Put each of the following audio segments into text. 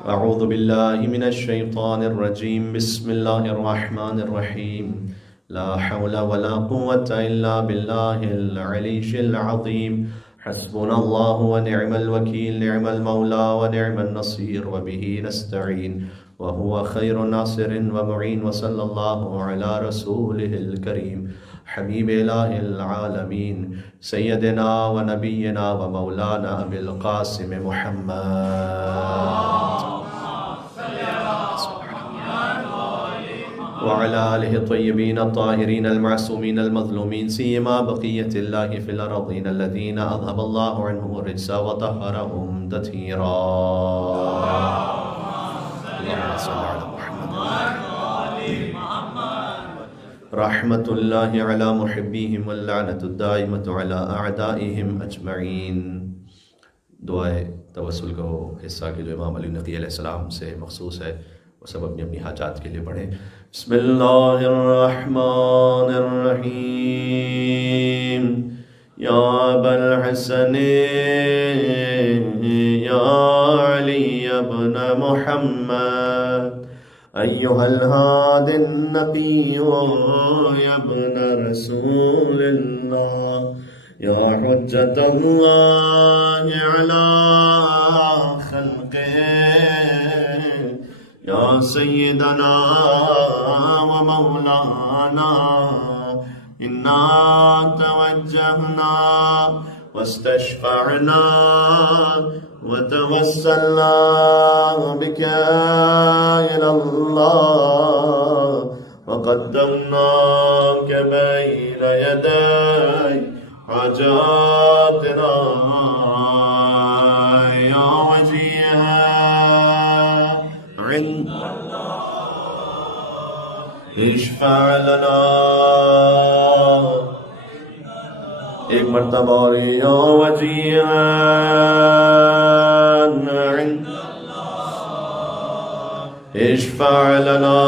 أعوذ بالله من الشيطان الرجيم بسم الله الرحمن الرحيم لا حول ولا قوة إلا بالله العلي العظيم حسبنا الله ونعم الوكيل نعم المولى ونعم النصير وبه نستعين وهو خير ناصر ومعين وصلى الله على رسوله الكريم حبيب إله العالمين سيدنا ونبينا ومولانا أبي القاسم محمد وعلى آله الطيبين الطاهرين المعصومين المظلومين سيما بقية الله في الأرضين الذين أذهب الله عنهم الرجس وطهرهم تطهيرا. اللهم صل على محمد رحمة الله على محبيهم واللعنة الدائمة على أعدائهم أجمعين. دعائے توسل کا حصہ کہ جو امام علی نقی علیہ السلام سے مخصوص ہے وہ سب اپنی اپنی حاجات کے لیے پڑھیں. بسم اللہ الرحمن الرحیم. یا ابا الحسن یا علی ابن محمد ایہا الہادی النقی یا ابن رسول اللہ یا حجت اللہ علی خلقہ یا سیدنا و مولانا انا توجہنا واستشفعنا وتوسلنا بك إلى الله وقدمناك بين يدي حاجاتنا يا وجيها عند اشفع لنا. ایک مرتبہ اور یا وجیہا عند اشفع لنا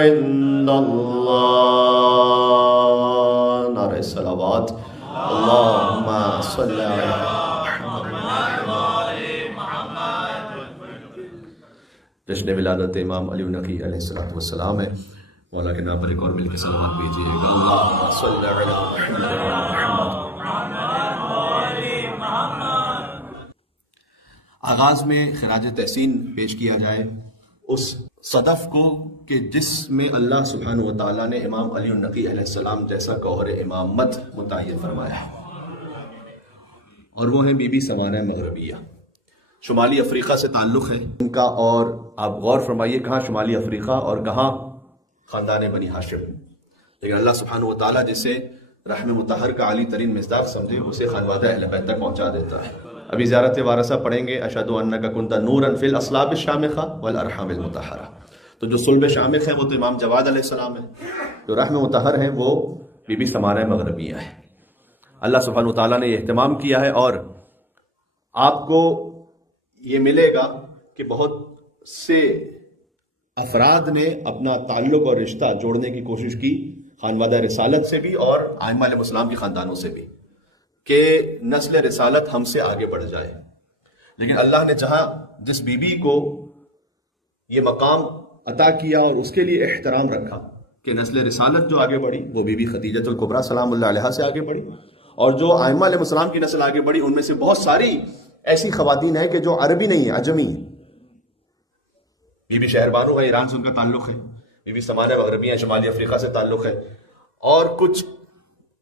عند اللہ. نعرہ صلوات. اللہم صل علی جشن ولادت امام علی نقی علیہ السلام ہے. مولا کے نام پر ایک اور مل کے صلوات بھیجیے گا. اللہم صل علی محمد. آغاز میں خراج تحسین پیش کیا جائے اس صدف کو کہ جس میں اللہ سبحانہ وتعالیٰ نے امام علی النقی علیہ السلام جیسا گوہر امامت متعین فرمایا ہے، اور وہ ہیں بی بی سمانہ مغربیہ. شمالی افریقہ سے تعلق ہے ان کا، اور آپ غور فرمائیے کہاں شمالی افریقہ اور کہاں خاندان بنی ہاشم. لیکن اللہ سبحانہ وتعالیٰ جسے رحم مطہر کا عالی ترین مصداق سمجھے اسے خانوادہ اہل بیت تک پہنچا دیتا ہے. ابھی زیارت وارثہ پڑھیں گے اشہد انک کنت نورا فی الاصلاب الشامخہ والارحام المطہرہ. تو جو صلب شامخ ہے وہ تو امام جواد علیہ السلام ہے، جو رحم مطہر ہیں وہ بی بی سمانہ مغربیہ ہے. اللہ سبحانہ وتعالیٰ نے یہ اہتمام کیا ہے، اور آپ کو یہ ملے گا کہ بہت سے افراد نے اپنا تعلق اور رشتہ جوڑنے کی کوشش کی خانوادہ رسالت سے بھی اور ائمہ علیہ السلام کی خاندانوں سے بھی، کہ نسل رسالت ہم سے آگے بڑھ جائے. لیکن اللہ نے جہاں جس بی بی کو یہ مقام عطا کیا اور اس کے لیے احترام رکھا کہ نسل رسالت جو آگے بڑھی وہ بی بی خدیجہ الکبریٰ سلام اللہ علیہا سے آگے بڑھی، اور جو ائمہ علیہ السلام کی نسل آگے بڑھی ان میں سے بہت ساری ایسی خواتین ہیں کہ جو عربی نہیں ہیں، عجمی ہیں. بی بی شہر بانو ہے، ایران سے ان کا تعلق ہے. بی بی سمانہ مغربیہ شمالی افریقہ سے تعلق ہے. اور کچھ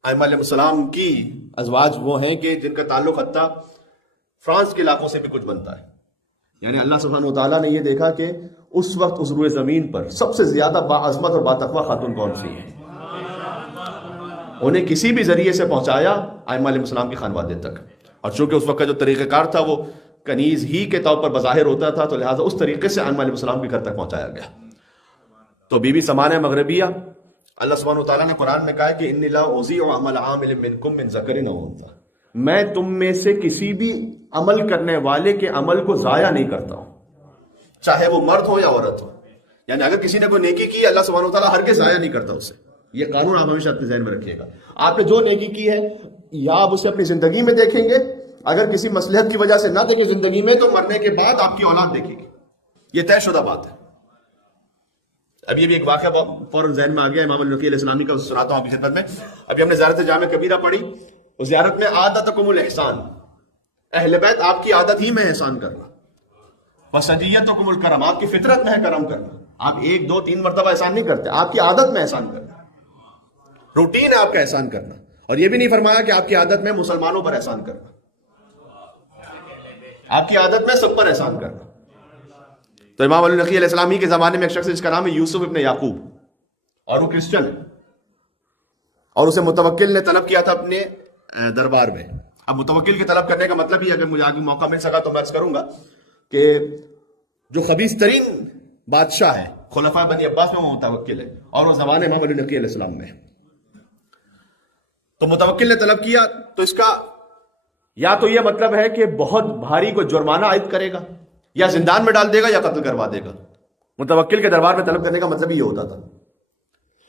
ائمہ علیہ السلام کی ازواج وہ ہیں کہ جن کا تعلق حتیٰ فرانس کے علاقوں سے بھی کچھ بنتا ہے. یعنی اللہ سبحانہ وتعالیٰ نے یہ دیکھا کہ اس وقت اس روئے زمین پر سب سے زیادہ باعظمت اور باتقویٰ خاتون کون سی ہیں، انہیں کسی بھی ذریعے سے پہنچایا ائمہ علیہ السلام کی خانوادے تک. اور چونکہ اس وقت کا جو طریقہ کار تھا وہ کنیز ہی کے طور پر بظاہر ہوتا تھا، تو لہٰذا اس طریقے سے ائمہ علیہ السلام کے گھر تک پہنچایا گیا. تو بی بی سمانہ مغربیہ اللہ سبحانہ وتعالیٰ نے قرآن میں کہا ہے کہ انی لا اضیع عمل عامل منکم من ذکر او انثی، میں تم میں سے کسی بھی عمل کرنے والے کے عمل کو ضائع نہیں کرتا ہوں، چاہے وہ مرد ہو یا عورت ہو. یعنی اگر کسی نے کوئی نیکی کی اللہ سبحانہ وتعالیٰ ہرگز ضائع نہیں کرتا اسے. یہ قانون آپ ہمیشہ اپنے ذہن میں رکھیے گا. آپ نے جو نیکی کی ہے یا آپ اسے اپنی زندگی میں دیکھیں گے اگر کسی مصلحت کی وجہ سے نہ دیکھے زندگی میں تو مرنے کے بعد آپ کی اولاد دیکھے گی. یہ طے شدہ بات ہے. اب یہ بھی ایک واقعہ فوراً ذہن میں آ گیا امام علی نقی علیہ السلام کا, سناتا ہوں آپ کی خدمت میں. ابھی ہم نے زیارت جامع کبیرہ پڑھی, اس زیارت میں عادتکم الاحسان, اہل بیت آپ کی عادت ہی میں احسان کرنا, وسجیتکم الکرم, آپ کی فطرت میں ہے کرم کرنا. آپ 1 2 3 مرتبہ احسان نہیں کرتے, آپ کی عادت میں احسان کرنا, روٹین ہے آپ کا احسان کرنا. اور یہ بھی نہیں فرمایا کہ آپ کی عادت میں مسلمانوں پر احسان کرنا, آپ کی عادت میں سب پر احسان کرنا. تو امام علی نقی علیہ السلام ہی کے زمانے میں ایک شخص جس کا نام ہے یوسف ابن یعقوب, اور وہ کرسچن ہے, اور اسے متوکل نے طلب کیا تھا اپنے دربار میں. اب متوکل کے طلب کرنے کا مطلب ہی, اگر مجھے آگے موقع مل سکا تو میں عرض کروں گا کہ جو خبیث ترین بادشاہ ہے خلفاء بنی عباس میں وہ متوکل ہے, اور وہ زمانے امام علی نقی علیہ السلام میں. تو متوکل نے طلب کیا, تو اس کا یا تو یہ مطلب ہے کہ بہت بھاری کو جرمانہ عائد کرے گا, یا زندان میں ڈال دے گا, یا قتل کروا دے گا. متوکل کے دربار میں طلب کرنے کا مطلب یہ ہوتا تھا.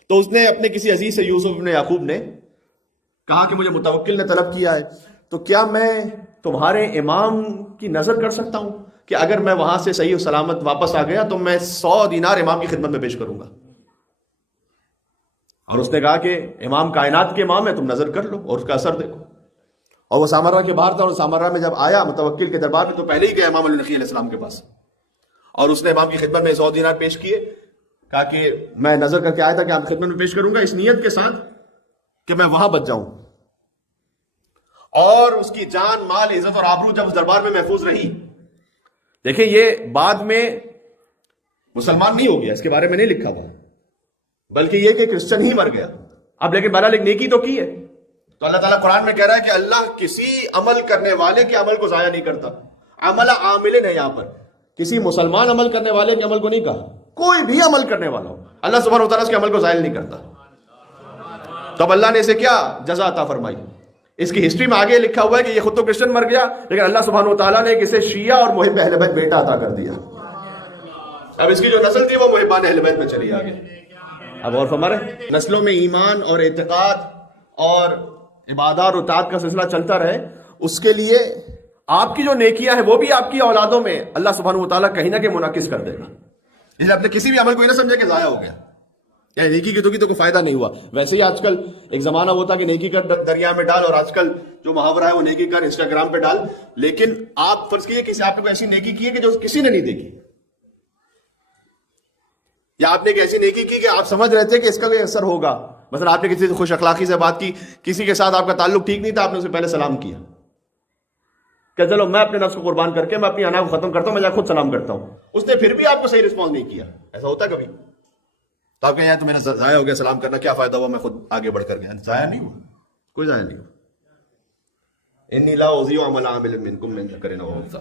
تو اس نے اپنے کسی عزیز سے, یوسف بن یعقوب نے کہا کہ مجھے متوکل نے طلب کیا ہے, تو کیا میں تمہارے امام کی نظر کر سکتا ہوں کہ اگر میں وہاں سے صحیح و سلامت واپس آ گیا تو میں 100 دینار امام کی خدمت میں پیش کروں گا. اور اس نے کہا کہ امام کائنات کے امام ہے, تم نظر کر لو اور اس کا اثر دیکھو. اور وہ سامرہ کے باہر تھا, اور سامرہ میں جب آیا متوکل کے دربار میں تو پہلے ہی گیا امام علی نقی علیہ السلام کے پاس, اور اس نے امام کی خدمت میں 100 دینار پیش کیے. کہا کہ میں نظر کر کے آیا تھا کہ آپ کی خدمت میں پیش کروں گا, اس نیت کے ساتھ کہ میں وہاں بچ جاؤں. اور اس کی جان, مال, عزت اور آبرو جب اس دربار میں محفوظ رہی. دیکھیں یہ بعد میں مسلمان نہیں ہو گیا, اس کے بارے میں نہیں لکھا ہوا, بلکہ یہ کہ کرسچن ہی مر گیا. اب لیکن بہرحال ایک نیکی تو کی ہے. تو اللہ تعالیٰ قرآن میں کہہ رہا ہے کہ اللہ کسی عمل کرنے والے کے عمل کو ضائع نہیں کرتا. عمل عامل ہے, یہاں پر کسی مسلمان عمل کرنے والے کے عمل کو نہیں کہا, کوئی بھی عمل کرنے والا ہو اللہ سبحانہ و تعالیٰ اس کے عمل کو ضائع نہیں کرتا. تو اب اللہ نے اسے کیا جزا عطا فرمائی. اس کی ہسٹری میں آگے لکھا ہوا ہے کہ یہ خود تو کرسچن مر گیا, لیکن اللہ سبحانہ و تعالیٰ نے اسے شیعہ اور محب اہل بیت بیٹا عطا کر دیا. اب اس کی جو نسل تھی وہ محبان اہل بیت میں چلی آگے. اب اور ہمارے نسلوں میں ایمان اور اعتقاد اور عبادات اور اطاعت کا سلسلہ چلتا رہے, اس کے لیے آپ کی جو نیکیاں ہیں وہ بھی آپ کی اولادوں میں اللہ سبحانہ و تعالیٰ کہیں نہ کہیں منعکس کر دے گا. اس لیے اپنے کسی بھی عمل کو یہ نہ سمجھے کہ ضائع ہو گیا, یعنی نیکی کی تو کوئی فائدہ نہیں ہوا. ویسے ہی آج کل ایک زمانہ ہوتا کہ نیکی کر دریا میں ڈال, اور آج کل جو محاورہ ہے وہ نیکی کر انسٹاگرام پہ ڈال. لیکن آپ فرض کیجئے کسی آپ نے کوئی ایسی نیکی کی ہے کہ جو کسی نے نہیں دیکھی, یا آپ نے ایک ایسی نیکی کی کہ آپ سمجھ رہے تھے کہ اس کا کوئی اثر ہوگا. مثلا آپ نے کسی سے خوش اخلاقی سے بات کی, کسی کے ساتھ آپ کا تعلق ٹھیک نہیں تھا, آپ نے اسے پہلے سلام کیا کہ چلو میں اپنے نفس کو قربان کر کے میں اپنی انا کو ختم کرتا ہوں, میں جا خود سلام کرتا ہوں. اس نے پھر بھی آپ کو صحیح رسپانس نہیں کیا. ایسا ہوتا کبھی؟ تو آپ کہیں یار تو میرا ضائع ہو گیا سلام کرنا, کیا فائدہ ہوا, میں خود آگے بڑھ کر گیا. ضائع نہیں ہوا, کوئی ضائع نہیں ہوا. انی لا اضیع عمل عامل منکم من ذکر او انثی,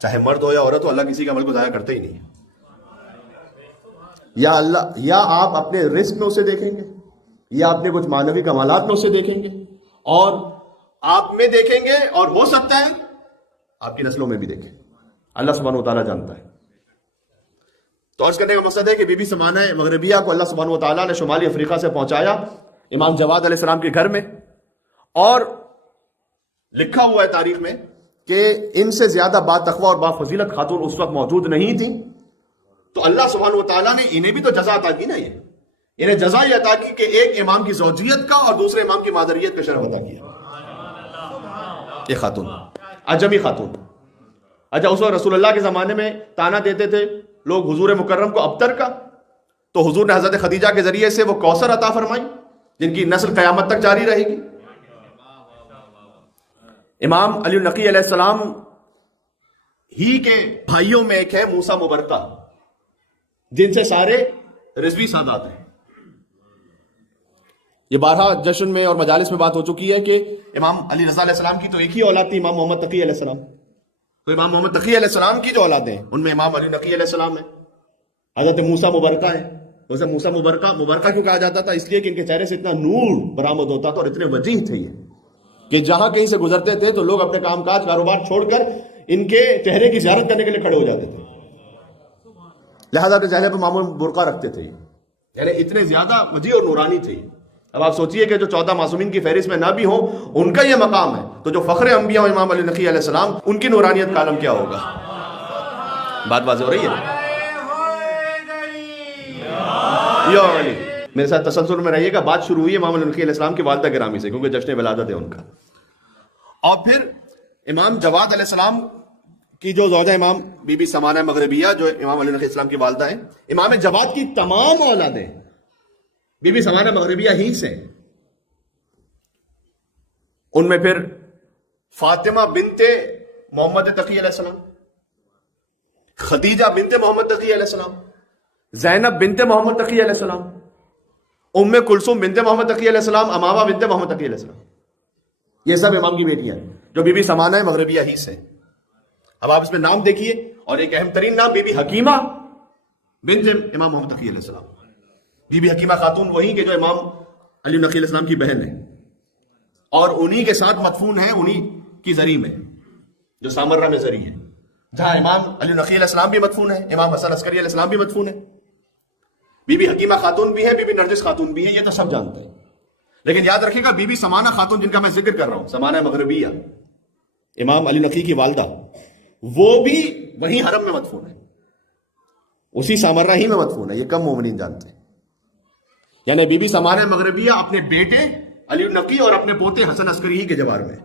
چاہے مرد ہو یا عورت ہو, اللہ کسی کے عمل کو ضائع کرتے ہی نہیں. یا آپ اپنے رزق میں اسے دیکھیں گے, یا اپنے کچھ معنوی کمالات میں اسے دیکھیں گے, اور آپ میں دیکھیں گے, اور ہو سکتا ہے آپ کی نسلوں میں بھی دیکھیں. اللہ سبحانہ و تعالیٰ جانتا ہے. تو عرض کرنے کا مقصد ہے کہ بی بی سمانہ مغربیہ کو اللہ سبحانہ و تعالیٰ نے شمالی افریقہ سے پہنچایا امام جواد علیہ السلام کے گھر میں, اور لکھا ہوا ہے تاریخ میں کہ ان سے زیادہ با تقوی اور با فضیلت خاتون اس وقت موجود نہیں تھی. تو اللہ سبحانہ و تعالیٰ نے انہیں بھی تو جزا عطا کی نا, انہیں جزا یہ عطا کی کہ ایک امام کی زوجیت کا اور دوسرے امام کی مادریت کا شرف عطا کیا. یہ خاتون عجمی خاتون. اچھا اس وقت رسول اللہ کے زمانے میں تانا دیتے تھے لوگ حضور مکرم کو ابتر کا, تو حضور نے حضرت خدیجہ کے ذریعے سے وہ کوثر عطا فرمائی جن کی نسل قیامت تک جاری رہے گی. امام علی نقی علیہ السلام ہی کے بھائیوں میں ایک ہے موسیٰ مبرکہ, جن سے سارے رضوی سادات ہیں. یہ بارہا جشن میں اور مجالس میں بات ہو چکی ہے کہ امام علی رضا علیہ السلام کی تو ایک ہی اولاد تھی, امام محمد تقی علیہ السلام. تو امام محمد تقی علیہ السلام کی جو اولادیں ہیں ان میں امام علی نقی علیہ السلام ہے, حضرت موسیٰ مبرکہ ہے. ویسے موسیٰ مبرکہ کیوں کہا جاتا تھا؟ اس لیے کہ ان کے چہرے سے اتنا نور برآمد ہوتا تھا اور اتنے وجیح تھے یہ کہ جہاں کہیں سے گزرتے تھے تو لوگ اپنے کام کاج کاروبار چھوڑ کر ان کے چہرے کی زیارت کرنے کے لیے کھڑے ہو جاتے تھے. لہذا اپنے چہرے پہ معمول برقع رکھتے تھے, یعنی اتنے زیادہ وجیح اور نورانی تھے. اب آپ سوچئے کہ جو 14 معصومین کی فہرست میں نہ بھی ہوں ان کا یہ مقام ہے، تو جو فخر انبیاء و امام علی نقی علیہ السلام ان کی نورانیت کا عالم کیا ہوگا؟ بات واضح ہو رہی ہے؟ یا علی میرے ساتھ تسلسل میں رہیے گا. بات شروع ہوئی امام علی نقی علیہ السلام کی والدہ گرامی سے، کیونکہ جشن ولادت ہے ان کا. اور پھر امام جواد علیہ السلام کی جو زوجہ امام بی بی سمانہ مغربیہ جو امام علی نقی السلام کی والدہ ہیں، امام جواد کی تمام اولادیں بی بی سمانہ مغربیہ ہی سے. ان میں پھر فاطمہ بنت محمد تقی علیہ السلام، خدیجہ بنت محمد تقی علیہ السلام، زینب بنت محمد تقی علیہ السلام، ام کلثوم بنت محمد تقی علیہ السلام، امامہ بنت محمد تقی علیہ السلام، یہ سب امام کی بیٹیاں ہیں جو بی بی سمانہ مغربیہ ہی سے. اب آپ اس میں نام دیکھیے، اور ایک اہم ترین نام بی بی حکیمہ بنت امام محمد تقی علیہ السلام. بی بی حکیمہ خاتون وہی کہ جو امام علی نقی علیہ السلام کی بہن ہے، اور انہی کے ساتھ مدفون ہے، انہی کی زری میں جو سامرہ میں زری ہے، جہاں امام علی نقی علیہ السلام بھی مدفون ہے، امام حسن عسکری علیہ السلام بھی مدفون ہے. بی بی حکیمہ خاتون بھی ہے، بی بی نرجس خاتون بھی ہے، یہ تو سب جانتے ہیں. لیکن یاد رکھیے گا بی بی سمانہ خاتون جن کا میں ذکر کر رہا ہوں، سمانہ مغربیہ امام علی نقی کی والدہ، وہ بھی وہی حرم میں مدفون ہے، اسی سامرہ ہی میں مدفون ہے. یہ کم مومنین جانتے ہیں. یعنی بی بی سمانہ مغربیہ اپنے بیٹے علی نقی اور اپنے پوتے حسن عسکری ہی کے جوار میں.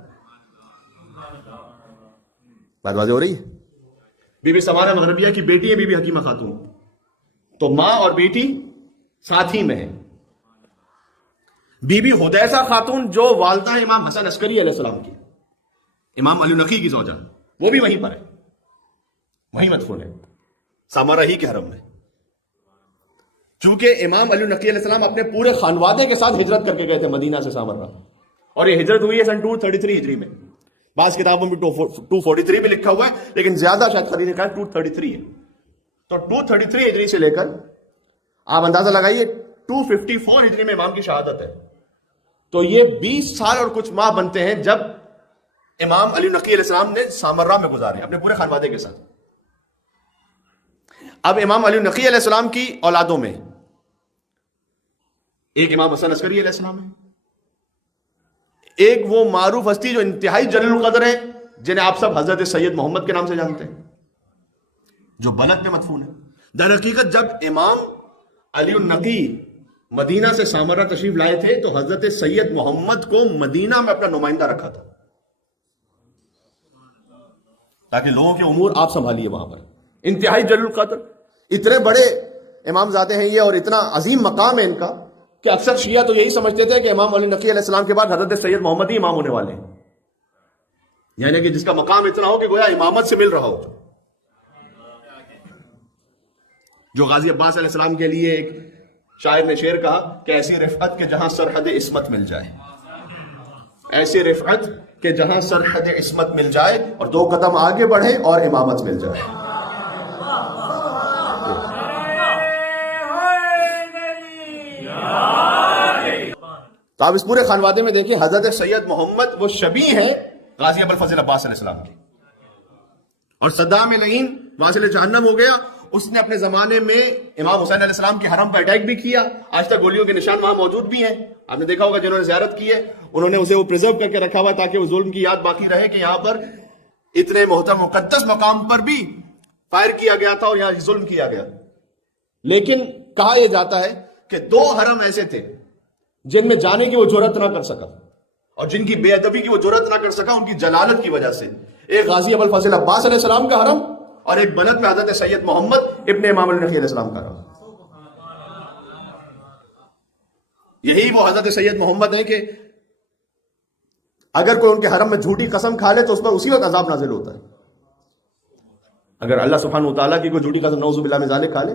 بات واضح ہو رہی ہے؟ بی بی سمانہ مغربیہ کی بیٹی ہے بی بی حکیمہ خاتون، تو ماں اور بیٹی ساتھ ہی میں ہے. بی بی حدیثہ خاتون جو والدہ ہے امام حسن عسکری علیہ السلام کی، امام علی نقی کی زوجہ، وہ بھی وہیں پر ہے، وہیں مدفون ہے، سامرہ ہی کے حرم میں. چونکہ امام علی نقی علیہ السلام اپنے پورے خانوادے کے ساتھ ہجرت کر کے گئے تھے مدینہ سے سامرہ، اور یہ ہجرت ہوئی ہے سن 233 ہجری میں. بعض کتابوں میں 243 بھی لکھا ہوا ہے، لیکن زیادہ شاید خریدنے کا 233 ہے. تو 233 ہجری سے لے کر آپ اندازہ لگائیے 254 ہجری میں امام کی شہادت ہے. تو یہ 20 سال اور کچھ ماہ بنتے ہیں جب امام علی نقی علیہ السلام نے سامرہ میں گزارے اپنے پورے خانوادے کے ساتھ. اب امام علی نقی علیہ السلام کی اولادوں میں ایک امام حسن عسکری علیہ السلام ہے، ایک وہ معروف ہستی جو انتہائی جلیل القدر ہے، جنہیں آپ سب حضرت سید محمد کے نام سے جانتے ہیں، جو بلد میں مدفون ہے. در حقیقت جب امام علی النقی مدینہ سے سامرہ تشریف لائے تھے تو حضرت سید محمد کو مدینہ میں اپنا نمائندہ رکھا تھا، تاکہ لوگوں کے امور آپ سنبھالیے وہاں پر. انتہائی جلیل القدر، اتنے بڑے امام زادے ہیں یہ، اور اتنا عظیم مقام ہے ان کا کہ اکثر شیعہ تو یہی سمجھتے تھے کہ امام علی نقی علیہ السلام کے بعد حضرت سید محمد ہی امام ہونے والے ہیں، یعنی کہ جس کا مقام اتنا ہو کہ گویا امامت سے مل رہا ہو. جو غازی عباس علیہ السلام کے لیے ایک شاعر نے شعر کہا کہ ایسی رفعت کہ جہاں سرحد عصمت مل جائے، ایسی رفعت کہ جہاں سرحد عصمت مل جائے، اور 2 قدم آگے بڑھے اور امامت مل جائے. تو آپ اس پورے خانوادے میں دیکھیں، حضرت سید محمد وہ شبیہ ہیں غازی ابوالفضل عباس علیہ السلام کی. اور صدام لعین واصل جہنم ہو گیا، اس نے اپنے زمانے میں امام حسین علیہ السلام کے حرم پر اٹیک بھی کیا. آج تک گولیوں کے نشان وہاں موجود بھی ہیں، آپ نے دیکھا ہوگا جنہوں نے زیارت کی ہے انہوں نے اسے وہ پرزرو کر کے رکھا ہوا تاکہ وہ ظلم کی یاد باقی رہے کہ یہاں پر اتنے محترم مقدس مقام پر بھی فائر کیا گیا تھا اور یہاں ظلم کیا گیا. لیکن کہا یہ جاتا ہے کہ 2 حرم ایسے تھے جن میں جانے کی وہ جرأت نہ کر سکا، اور جن کی بے ادبی کی وہ جرأت نہ کر سکا ان کی جلالت کی وجہ سے. ایک غازی ابوالفضل عباس علیہ السلام کا حرم، اور ایک بلد میں حضرت سید محمد ابن امام علی نقی علیہ السلام کا حرم. یہی وہ حضرت سید محمد ہیں کہ اگر کوئی ان کے حرم میں جھوٹی قسم کھا لے تو اس پر اسی وقت عذاب نازل ہوتا ہے. اگر اللہ سبحانہ وتعالیٰ کی کوئی جھوٹی قسم نعوذ باللہ من ذالک کھا لے،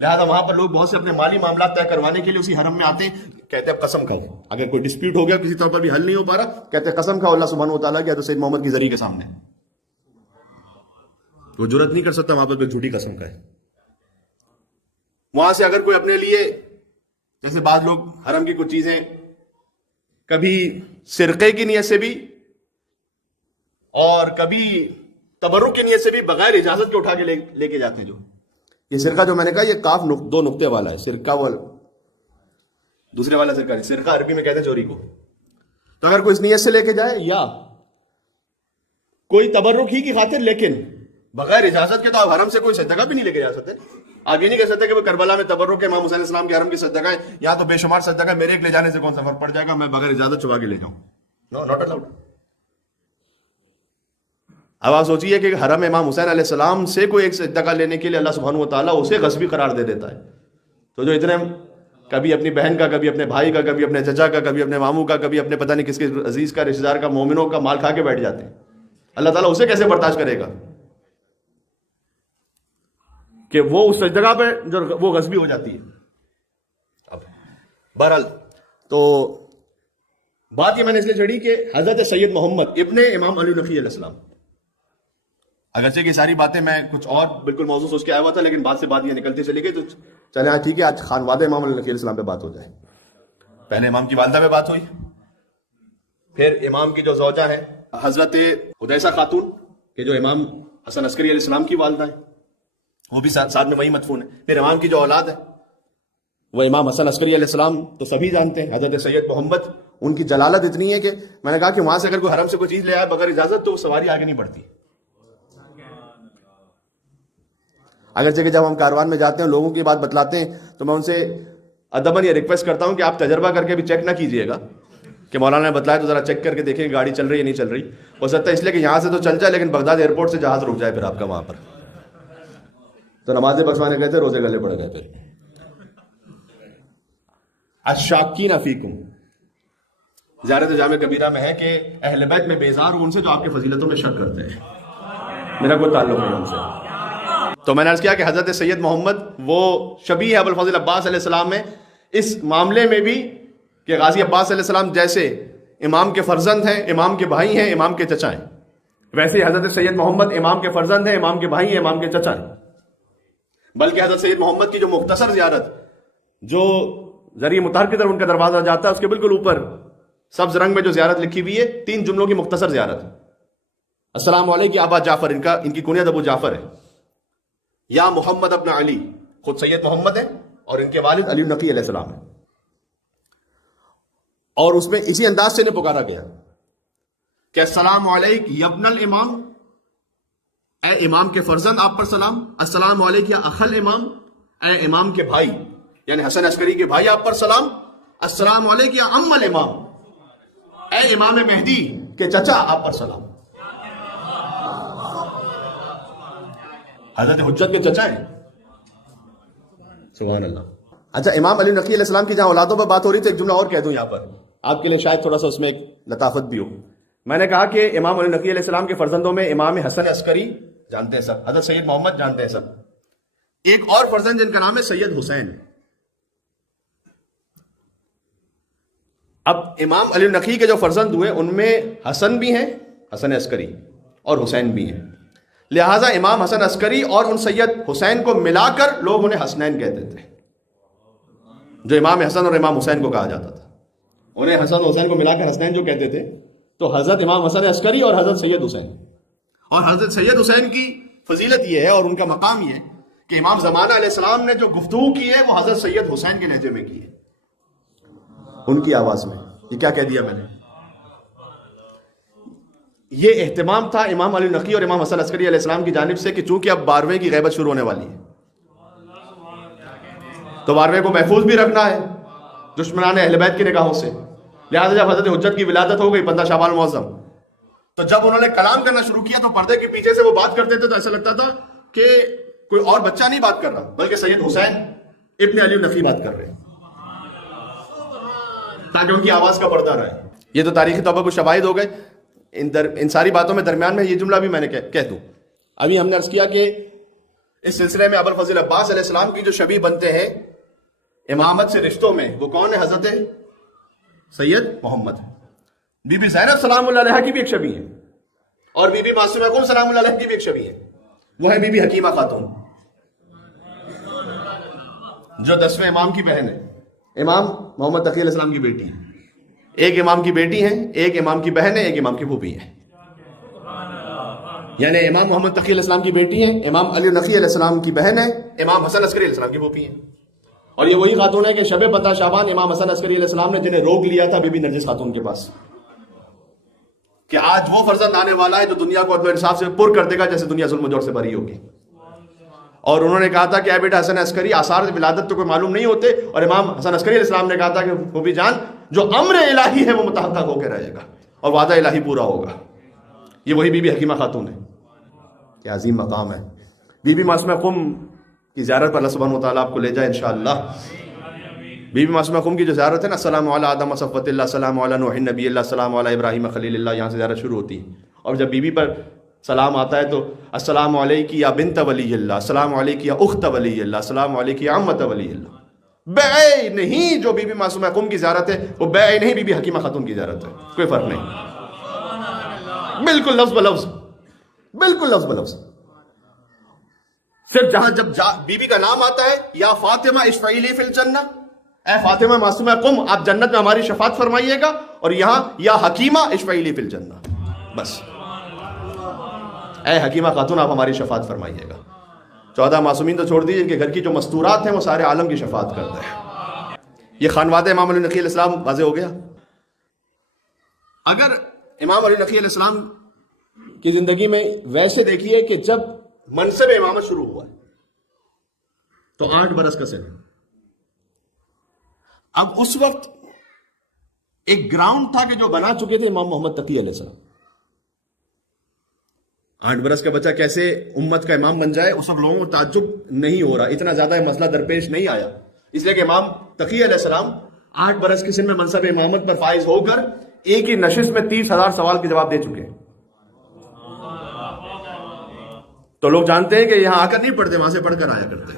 لہذا وہاں پر لوگ بہت سے اپنے مالی معاملات طے کروانے کے لیے اسی حرم میں آتے ہیں، کہتے ہیں اب قسم کھاؤ. اگر کوئی ڈسپیوٹ ہو گیا کسی طور پر بھی حل نہیں ہو پا رہا، کہتے ہیں قسم کھاؤ اللہ سبحانہ وتعالیٰ کی حضرت سید محمد کی ذریعے کے سامنے. وہ جرأت نہیں کر سکتا وہاں پر کوئی جھوٹی قسم کھائے. وہاں سے اگر کوئی اپنے لیے، جیسے بعض لوگ حرم کی کچھ چیزیں کبھی سرقے کی نیت سے بھی اور کبھی تبرک کی نیت سے بھی بغیر اجازت کے اٹھا کے لے کے جاتے ہیں. جو یہ سرقہ جو میں نے کہا یہ کاف 2 نقطے والا ہے، سرقہ دوسرے والا سرکاری، سرقہ عربی میں کہتے ہیں چوری کو. تو اگر کوئی اس نیت سے لے کے جائے یا کوئی تبرک ہی کی خاطر، لیکن بغیر اجازت کے تو آپ حرم سے کوئی صدقہ بھی نہیں لے کے جا سکتے. آپ یہ نہیں کہہ سکتے کہ وہ کربلا میں تبرک ہے امام حسین علیہ السلام کے حرم کی صدقہ ہے، یہاں تو بے شمار صدقہ ہے، میرے ایک لے جانے سے کون سا فرق پڑ جائے گا، میں بغیر اجازت چھپا کے لے جاؤں. نو، ناٹ الاؤڈ. اب آپ سوچیے کہ حرم امام حسین علیہ السلام سے کوئی ایک صدقہ لینے کے لیے اللہ سبحانہ و تعالیٰ اسے غصبی قرار دے دیتا ہے، تو جو اتنے کبھی اپنی بہن کا، کبھی اپنے بھائی کا، کبھی اپنے چچا کا، کبھی اپنے ماموں کا، کبھی اپنے پتہ نہیں کس کے عزیز کا، رشتہ دار کا، مومنوں کا مال کھا کے بیٹھ جاتے ہیں، اللہ تعالیٰ اسے کیسے برداشت کرے گا کہ وہ اس جگہ پہ جو وہ غصبی ہو جاتی ہے. اب بہرحال تو بات یہ میں نے اس لیے چھڑی کہ حضرت سید محمد ابن امام علی نقی علیہ السلام، اگرچہ کہ ساری باتیں میں کچھ اور بالکل موضوع سوچ کے آیا ہوا تھا، لیکن بات سے بات یہ نکلتی چلی گئی، تو چلے ٹھیک ہے، آج خانوادہ امام علی نقی علیہ السلام پہ بات ہو جائے. پہلے امام کی والدہ پہ بات ہوئی، پھر امام کی جو زوجہ ہے حضرت حدیثہ خاتون کہ جو امام حسن عسکری علیہ السلام کی والدہ ہے، وہ بھی ساتھ میں وہی مدفون ہے. پھر امام کی جو اولاد ہے وہ امام حسن عسکری علیہ السلام تو سبھی جانتے ہیں، حضرت سید محمد، ان کی جلالت اتنی ہے کہ میں نے کہا کہ وہاں سے اگر کوئی حرم سے کوئی چیز لے آئے بغیر اجازت تو وہ سواری آگے نہیں بڑھتی. اگرچہ کہ جب ہم کاروان میں جاتے ہیں لوگوں کی بات بتلاتے ہیں تو میں ان سے ادباً یہ ریکویسٹ کرتا ہوں کہ آپ تجربہ کر کے بھی چیک نہ کیجئے گا کہ مولانا نے بتلایا تو ذرا چیک کر کے دیکھیں کہ گاڑی چل رہی ہے نہیں چل رہی. ہو سکتا ہے اس لیے کہ یہاں سے تو چل جائے لیکن بغداد ایئرپورٹ سے جہاز رک جائے پھر آپ کا وہاں پر، تو نمازیں بخشوانے گئے تھے، روزے گلے پڑ گئے. پھر الشاکین فیکم، زیارت جامع کبیرہ میں ہے کہ اہل بیت میں بیزار ہوں ان سے جو آپ کے فضیلتوں میں شک کرتے ہیں، میرا کوئی تعلق نہیں ان سے. تو میں نے عرض کیا کہ حضرت سید محمد وہ شبیہ ابوالفضل عباس علیہ السلام میں اس معاملے میں بھی کہ غازی عباس علیہ السلام جیسے امام کے فرزند ہیں، امام کے بھائی ہیں، امام کے چچا ہیں، ویسے ہی حضرت سید محمد امام کے فرزند ہیں، امام کے بھائی ہیں، امام کے چچا ہیں. بلکہ حضرت سید محمد کی جو مختصر زیارت جو ذریعہ مطہر کی طرف ان کا دروازہ جاتا ہے اس کے بالکل اوپر سبز رنگ میں جو زیارت لکھی ہوئی ہے 3 جملوں کی مختصر زیارت، السلام علیکم ابا جعفر، ان کی کنیت ابو جعفر ہے، یا محمد ابن علی، خود سید محمد ہے اور ان کے والد علی نقی علیہ السلام ہے. اور اس میں اسی انداز سے انہیں پکارا گیا کہ السلام علیکم یبن الامام، اے امام کے فرزند آپ پر سلام، السلام علیکم یا اخل امام، اے امام کے بھائی یعنی حسن عسکری کے بھائی آپ پر سلام، السلام علیکم یا ام الامام، اے امام مہدی کے چچا آپ پر سلام. حضرت حجت کے چچا ہیں، سبحان اللہ. اچھا، امام علی نقی علیہ السلام کی جہاں اولادوں پر بات ہو رہی تھی، ایک جملہ اور کہہ دوں یہاں پر آپ کے لیے، شاید تھوڑا سا اس میں ایک لطافت بھی ہو. میں نے کہا کہ امام علی نقی علیہ السلام کے فرزندوں میں امام حسن عسکری جانتے ہیں سب، حضرت سید محمد جانتے ہیں سب، ایک اور فرزند جن کا نام ہے سید حسین. اب امام علی نقی کے جو فرزند ہوئے ان میں حسن بھی ہیں، حسن عسکری، اور حسین بھی ہیں. لہٰذا امام حسن عسکری اور ان سید حسین کو ملا کر لوگ انہیں حسنین کہتے تھے، جو امام حسن اور امام حسین کو کہا جاتا تھا. انہیں حسن حسین کو ملا کر حسنین جو کہتے تھے، تو حضرت امام حسن عسکری اور حضرت سید حسین. اور حضرت سید حسین کی فضیلت یہ ہے اور ان کا مقام یہ ہے کہ امام زمانہ علیہ السلام نے جو گفتگو کی ہے وہ حضرت سید حسین کے لہجے میں کی ہے، ان کی آواز میں. یہ کیا کہہ دیا میں نے؟ یہ اہتمام تھا امام علی نقی اور امام حسن عسکری علیہ السلام کی جانب سے کہ چونکہ اب 12ویں کی غیبت شروع ہونے والی ہے تو 12ویں کو محفوظ بھی رکھنا ہے دشمنان اہل بیت کی نگاہوں سے. لہٰذا جب حضرت حجت کی ولادت ہو گئی 15 شعبان المعظم، تو جب انہوں نے کلام کرنا شروع کیا تو پردے کے پیچھے سے وہ بات کرتے تھے تو ایسا لگتا تھا کہ کوئی اور بچہ نہیں بات کر رہا بلکہ سید حسین ابن علی نقی بات کر رہے ہیں، تاکہ ان کی آواز کا پردہ رہے. یہ تو تاریخی طور پر کچھ شواہد ہو گئے. ان ساری باتوں میں درمیان میں یہ جملہ بھی میں نے کہہ دوں. ابھی ہم نے عرض کیا کہ اس سلسلے میں ابوالفضل عباس علیہ السلام کی جو شبیہ بنتے ہیں امامت سے رشتوں میں، وہ کون ہے؟ حضرت سید محمد. بی بی زینب سلام اللہ علیہ کی بھی ایک شبیہ ہے، اور بی بی معصومہ کلثوم سلام اللہ علیہ کی بھی ایک شبیہ ہے، وہ ہے بی بی حکیمہ خاتون جو 10ویں امام کی بہن ہے، امام محمد تقی علیہ السلام کی بیٹی ہے. ایک امام کی بیٹی ہے، ایک امام کی بہن ہے، ایک امام کی پھوپھی ہے. یعنی امام محمد تقی علیہ السلام کی بیٹی ہے، امام علی نقی علیہ السلام کی بہن ہے، امام حسن عسکری علیہ السلام کی پھوپھی ہے. اور یہ وہی خاتون ہے کہ شب پتہ شعبان امام حسن عسکری علیہ السلام نے جنہیں روک لیا تھا بی بی نرجس خاتون کے پاس کہ آج وہ فرزند آنے والا ہے جو دنیا کو عدل و انصاف سے پر کر دے گا جیسے دنیا ظلم و جور سے بری ہوگی. اور انہوں نے کہا تھا کہ اے بیٹا حسن عسکری، آثار ولادت تو کوئی معلوم نہیں ہوتے، اور امام حسن عسکری علیہ السلام نے کہا تھا کہ پھوپھی جان جو امر الہی ہے وہ متحقق ہو کے رہے گا اور وعدہ الہی پورا ہوگا. یہ وہی بی بی حکیمہ خاتون ہے. کیا عظیم مقام ہے. بی بی معصومہ قم کی زیارت پر اللہ سبحانہ و تعالیٰ آپ کو لے جائے انشاءاللہ. بی بی معصومہ قم کی جو زیارت ہے نا، السلام علی آدم صفوت اللہ، السلام علی نوح نبی اللہ، السلام علی ابراہیم خلیل اللہ، یہاں سے زیارت شروع ہوتی ہے. اور جب بی بی پر سلام آتا ہے تو السلام علیکی یا بنت ولی اللہ، السلام علیکی یا اخت ولی اللہ، السلام علیکی یا عمت ولی اللہ. بے نہیں جو بی بی معصومہ قم کی زیارت ہے وہ بے نہیں بی بی حکیمہ خاتون کی زیارت ہے. کوئی فرق نہیں، بالکل لفظ بلفظ، بالکل لفظ بلفظ. صرف جہاں جب بی بی کا نام آتا ہے یا فاطمہ اشفعی لی فی الجنہ، اے فاطمہ معصومہ قم آپ جنت میں ہماری شفاعت فرمائیے گا، اور یہاں یا حکیمہ اشفعی لی فی الجنہ، بس اے حکیمہ خاتون آپ ہماری شفاعت فرمائیے گا. 14 معصومین تو چھوڑ دیجیے، ان کے گھر کی جو مستورات ہیں وہ سارے عالم کی شفاعت کرتے ہیں. یہ خانواد امام علی نقی علیہ السلام واضح ہو گیا. اگر امام علی نقی علیہ السلام کی زندگی میں ویسے دیکھیے کہ جب منصب امامت شروع ہوا تو 8 برس کا سن. اب اس وقت ایک گراؤنڈ تھا کہ جو بنا چکے تھے امام محمد تقی علیہ السلام. 8 برس کا بچہ کیسے امت کا امام بن جائے، اس وقت لوگوں کو تعجب نہیں ہو رہا، اتنا زیادہ مسئلہ درپیش نہیں آیا، اس لیے کہ امام تقی علیہ السلام 8 برس کے سن میں منصب امامت پر فائز ہو کر ایک ہی نشست میں 30,000 سوال کے جواب دے چکے ہیں. تو لوگ جانتے ہیں کہ یہاں آ کر نہیں پڑھتے، وہاں سے پڑھ کر آیا کرتے.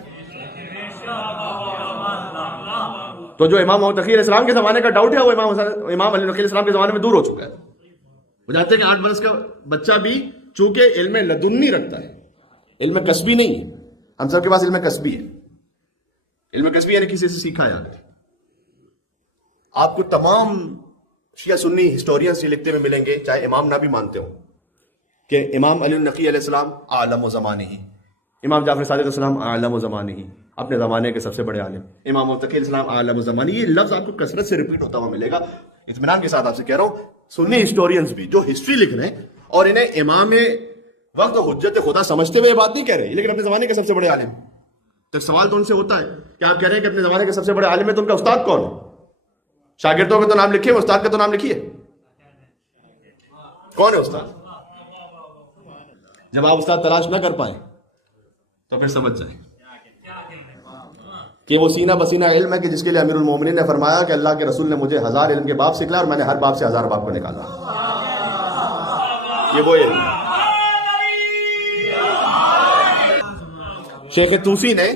تو جو امام محمد تقی علیہ السلام کے زمانے کا ڈاؤٹ ہے وہ امام علی نقی علیہ السلام کے زمانے میں دور ہو چکا ہے. وہ جانتے ہیں کہ 8 برس کا بچہ بھی چونکہ علم لدنی رکھتا ہے، علم کسبی نہیں ہے. ہم سب کے پاس علم کسبی ہے. علم کسبی یعنی کسی سے سیکھا ہے. آپ کو تمام شیعہ سنی ہسٹورینز یہ لکھتے ہوئے ملیں گے، چاہے امام نہ بھی مانتے ہوں، کہ امام علی نقی علیہ السلام عالم و زمانے ہی، امام جعفر صادق علیہ السلام عالم و زمانے ہی، اپنے زمانے کے سب سے بڑے عالم، امام تقی علیہ السلام عالم و زمانے. یہ لفظ آپ کو کثرت سے ریپیٹ ہوتا ہوا ملے گا. اطمینان کے ساتھ آپ سے کہہ رہا ہوں، سنی ہسٹورینز بھی جو ہسٹری لکھ رہے ہیں اور انہیں امام وقت حجت خدا سمجھتے ہوئے یہ بات نہیں کہہ رہے، لیکن اپنے زمانے کے سب سے بڑے عالم. تو سوال تو ان سے ہوتا ہے کہ آپ کہہ رہے ہیں کہ اپنے زمانے کے سب سے بڑے عالم ہے، تو ان کا استاد کون ہے؟ شاگردوں کے تو نام لکھیے، استاد کا تو نام لکھیے. کون ہے استاد؟ جب آپ استاد تلاش نہ کر پائیں تو پھر سمجھ جائیں کہ وہ سینہ بسینہ علم ہے کہ جس کے لیے امیر المومنین نے فرمایا کہ اللہ کے رسول نے مجھے 1000 علم کے باب سکھلایا اور میں نے ہر باب سے 1000 باب کو نکالا. یہ وہ علم ہے. شیخ توسی نے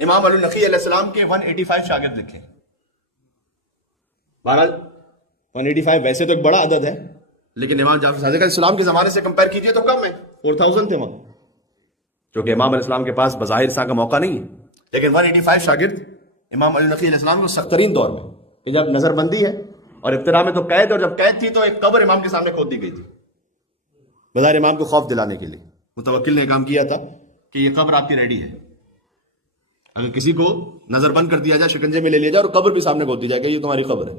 امام علی نقی علیہ السلام کے 185 شاگرد لکھے. بہرحال 185 ویسے تو ایک بڑا عدد ہے، لیکن امام جعفر صادق علیہ السلام کے زمانے سے کمپیئر کیجئے تو کم ہے. 4000 تھے وہاں، کیونکہ امام علیہ السلام کے پاس بظاہر کا موقع نہیں ہے. لیکن 185 شاگرد امام علی نقی علیہ السلام کو سخت ترین دور میں کہ جب نظر بندی ہے اور ابتدا میں تو قید، اور جب قید تھی تو ایک قبر امام کے سامنے کھود دی گئی تھی بظاہر امام کو خوف دلانے کے لیے. متوکل نے کام کیا تھا کہ یہ قبر آپ کی ریڈی ہے، اگر کسی کو نظر بند کر دیا جائے، شکنجے میں لے لیا جائے اور قبر بھی سامنے کھود دی جائے کہ یہ تمہاری قبر ہے.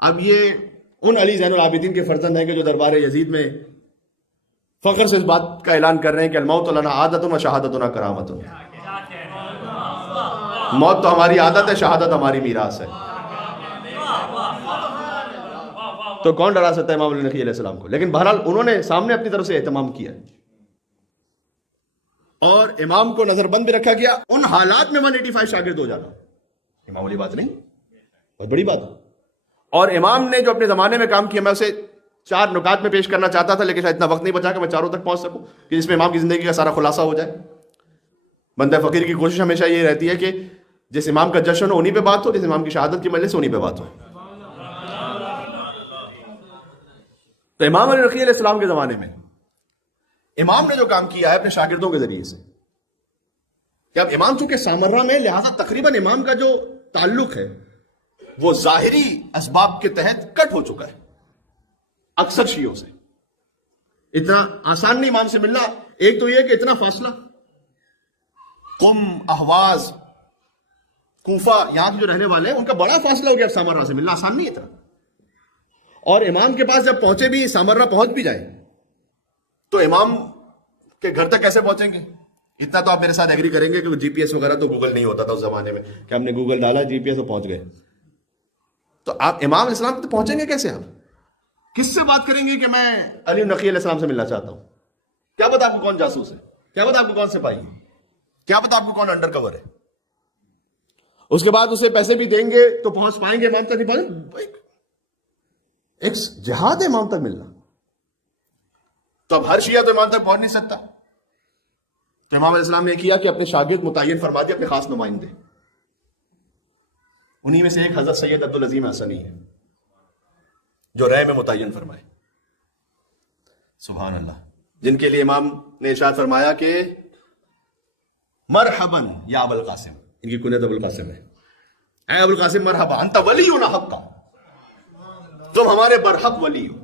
اب یہ ان علی زین العابدین کے فرزند ہیں کہ جو دربار یزید میں فخر سے اس بات کا اعلان کر رہے ہیں کہ الموت لنا عادت و شہادتنا کرامت. موت تو ہماری عادت ہے، شہادت ہماری میراث ہے. تو کون ڈرا سکتا ہے امام علی نقی علیہ السلام کو؟ لیکن بہرحال انہوں نے سامنے اپنی طرف سے اہتمام کیا اور امام کو نظر بند بھی رکھا گیا. ان حالات میں 185 شاگرد ہو جانا معمولی بات نہیں، بہت بڑی بات. اور امام نے جو اپنے زمانے میں کام کیا، میں اسے 4 نکات میں پیش کرنا چاہتا تھا، لیکن شاید اتنا وقت نہیں بچا کہ میں چاروں تک پہنچ سکوں کہ جس میں امام کی زندگی کا سارا خلاصہ ہو جائے. بندہ فقیر کی کوشش ہمیشہ یہ رہتی ہے کہ جس امام کا جشن ہو انہی پہ بات ہو، جس امام کی شہادت کی مجلس انہی پہ بات ہو. تو امام علی نقی علیہ السلام کے زمانے میں امام نے جو کام کیا ہے اپنے شاگردوں کے ذریعے سے، کہ اب امام چونکہ سامرہ میں، لہذا تقریباً امام کا جو تعلق ہے وہ ظاہری اسباب کے تحت کٹ ہو چکا ہے اکثر شیعوں سے. اتنا آسان نہیں امام سے ملنا. ایک تو یہ کہ اتنا فاصلہ، قم، اہواز، کوفہ یہاں کے جو رہنے والے ہیں ان کا بڑا فاصلہ ہو گیا اب سامرہ سے ملنا آسان نہیں اتنا. اور امام کے پاس جب پہنچے بھی, سامرہ پہنچ بھی جائے تو امام کے گھر تک کیسے پہنچیں گے؟ اتنا تو آپ میرے ساتھ ایگری کریں گے کہ جی پی ایس وغیرہ تو گوگل نہیں ہوتا تھا اس زمانے میں کہ ہم نے گوگل ڈالا جی پی ایس تو پہنچ گئے. تو آپ امام علیہ السلام تک پہنچیں گے کیسے؟ آپ کس سے بات کریں گے کہ میں علی نقی علیہ السلام سے ملنا چاہتا ہوں؟ کیا پتا آپ کو کون جاسوس ہے, کیا پتا آپ کو کون سپاہی ہے, کیا پتا آپ کو کون انڈر کور ہے. اس کے بعد اسے پیسے بھی دیں گے تو پہنچ پائیں گے امام تک؟ نہیں پہنچ. ایک جہاد ہے امام تک ملنا. تو اب ہر شیعہ تو امام تک پہنچ نہیں سکتا. تو امام علیہ السلام نے کیا کہ اپنے شاگرد متعین فرما دیا, اپنے خاص نمائندے. انہی میں سے ایک حضرت سید عبدالعظیم حسنی ہے جو رائے میں متعین فرمائے. سبحان اللہ. جن کے لیے امام نے ارشاد فرمایا کہ مرحباً یا ابو القاسم, ان کی کنیت ابو القاسم ہے, اے ابو القاسم مرحبا, انت ولینا حقا, تم ہمارے برحق ولی ہو.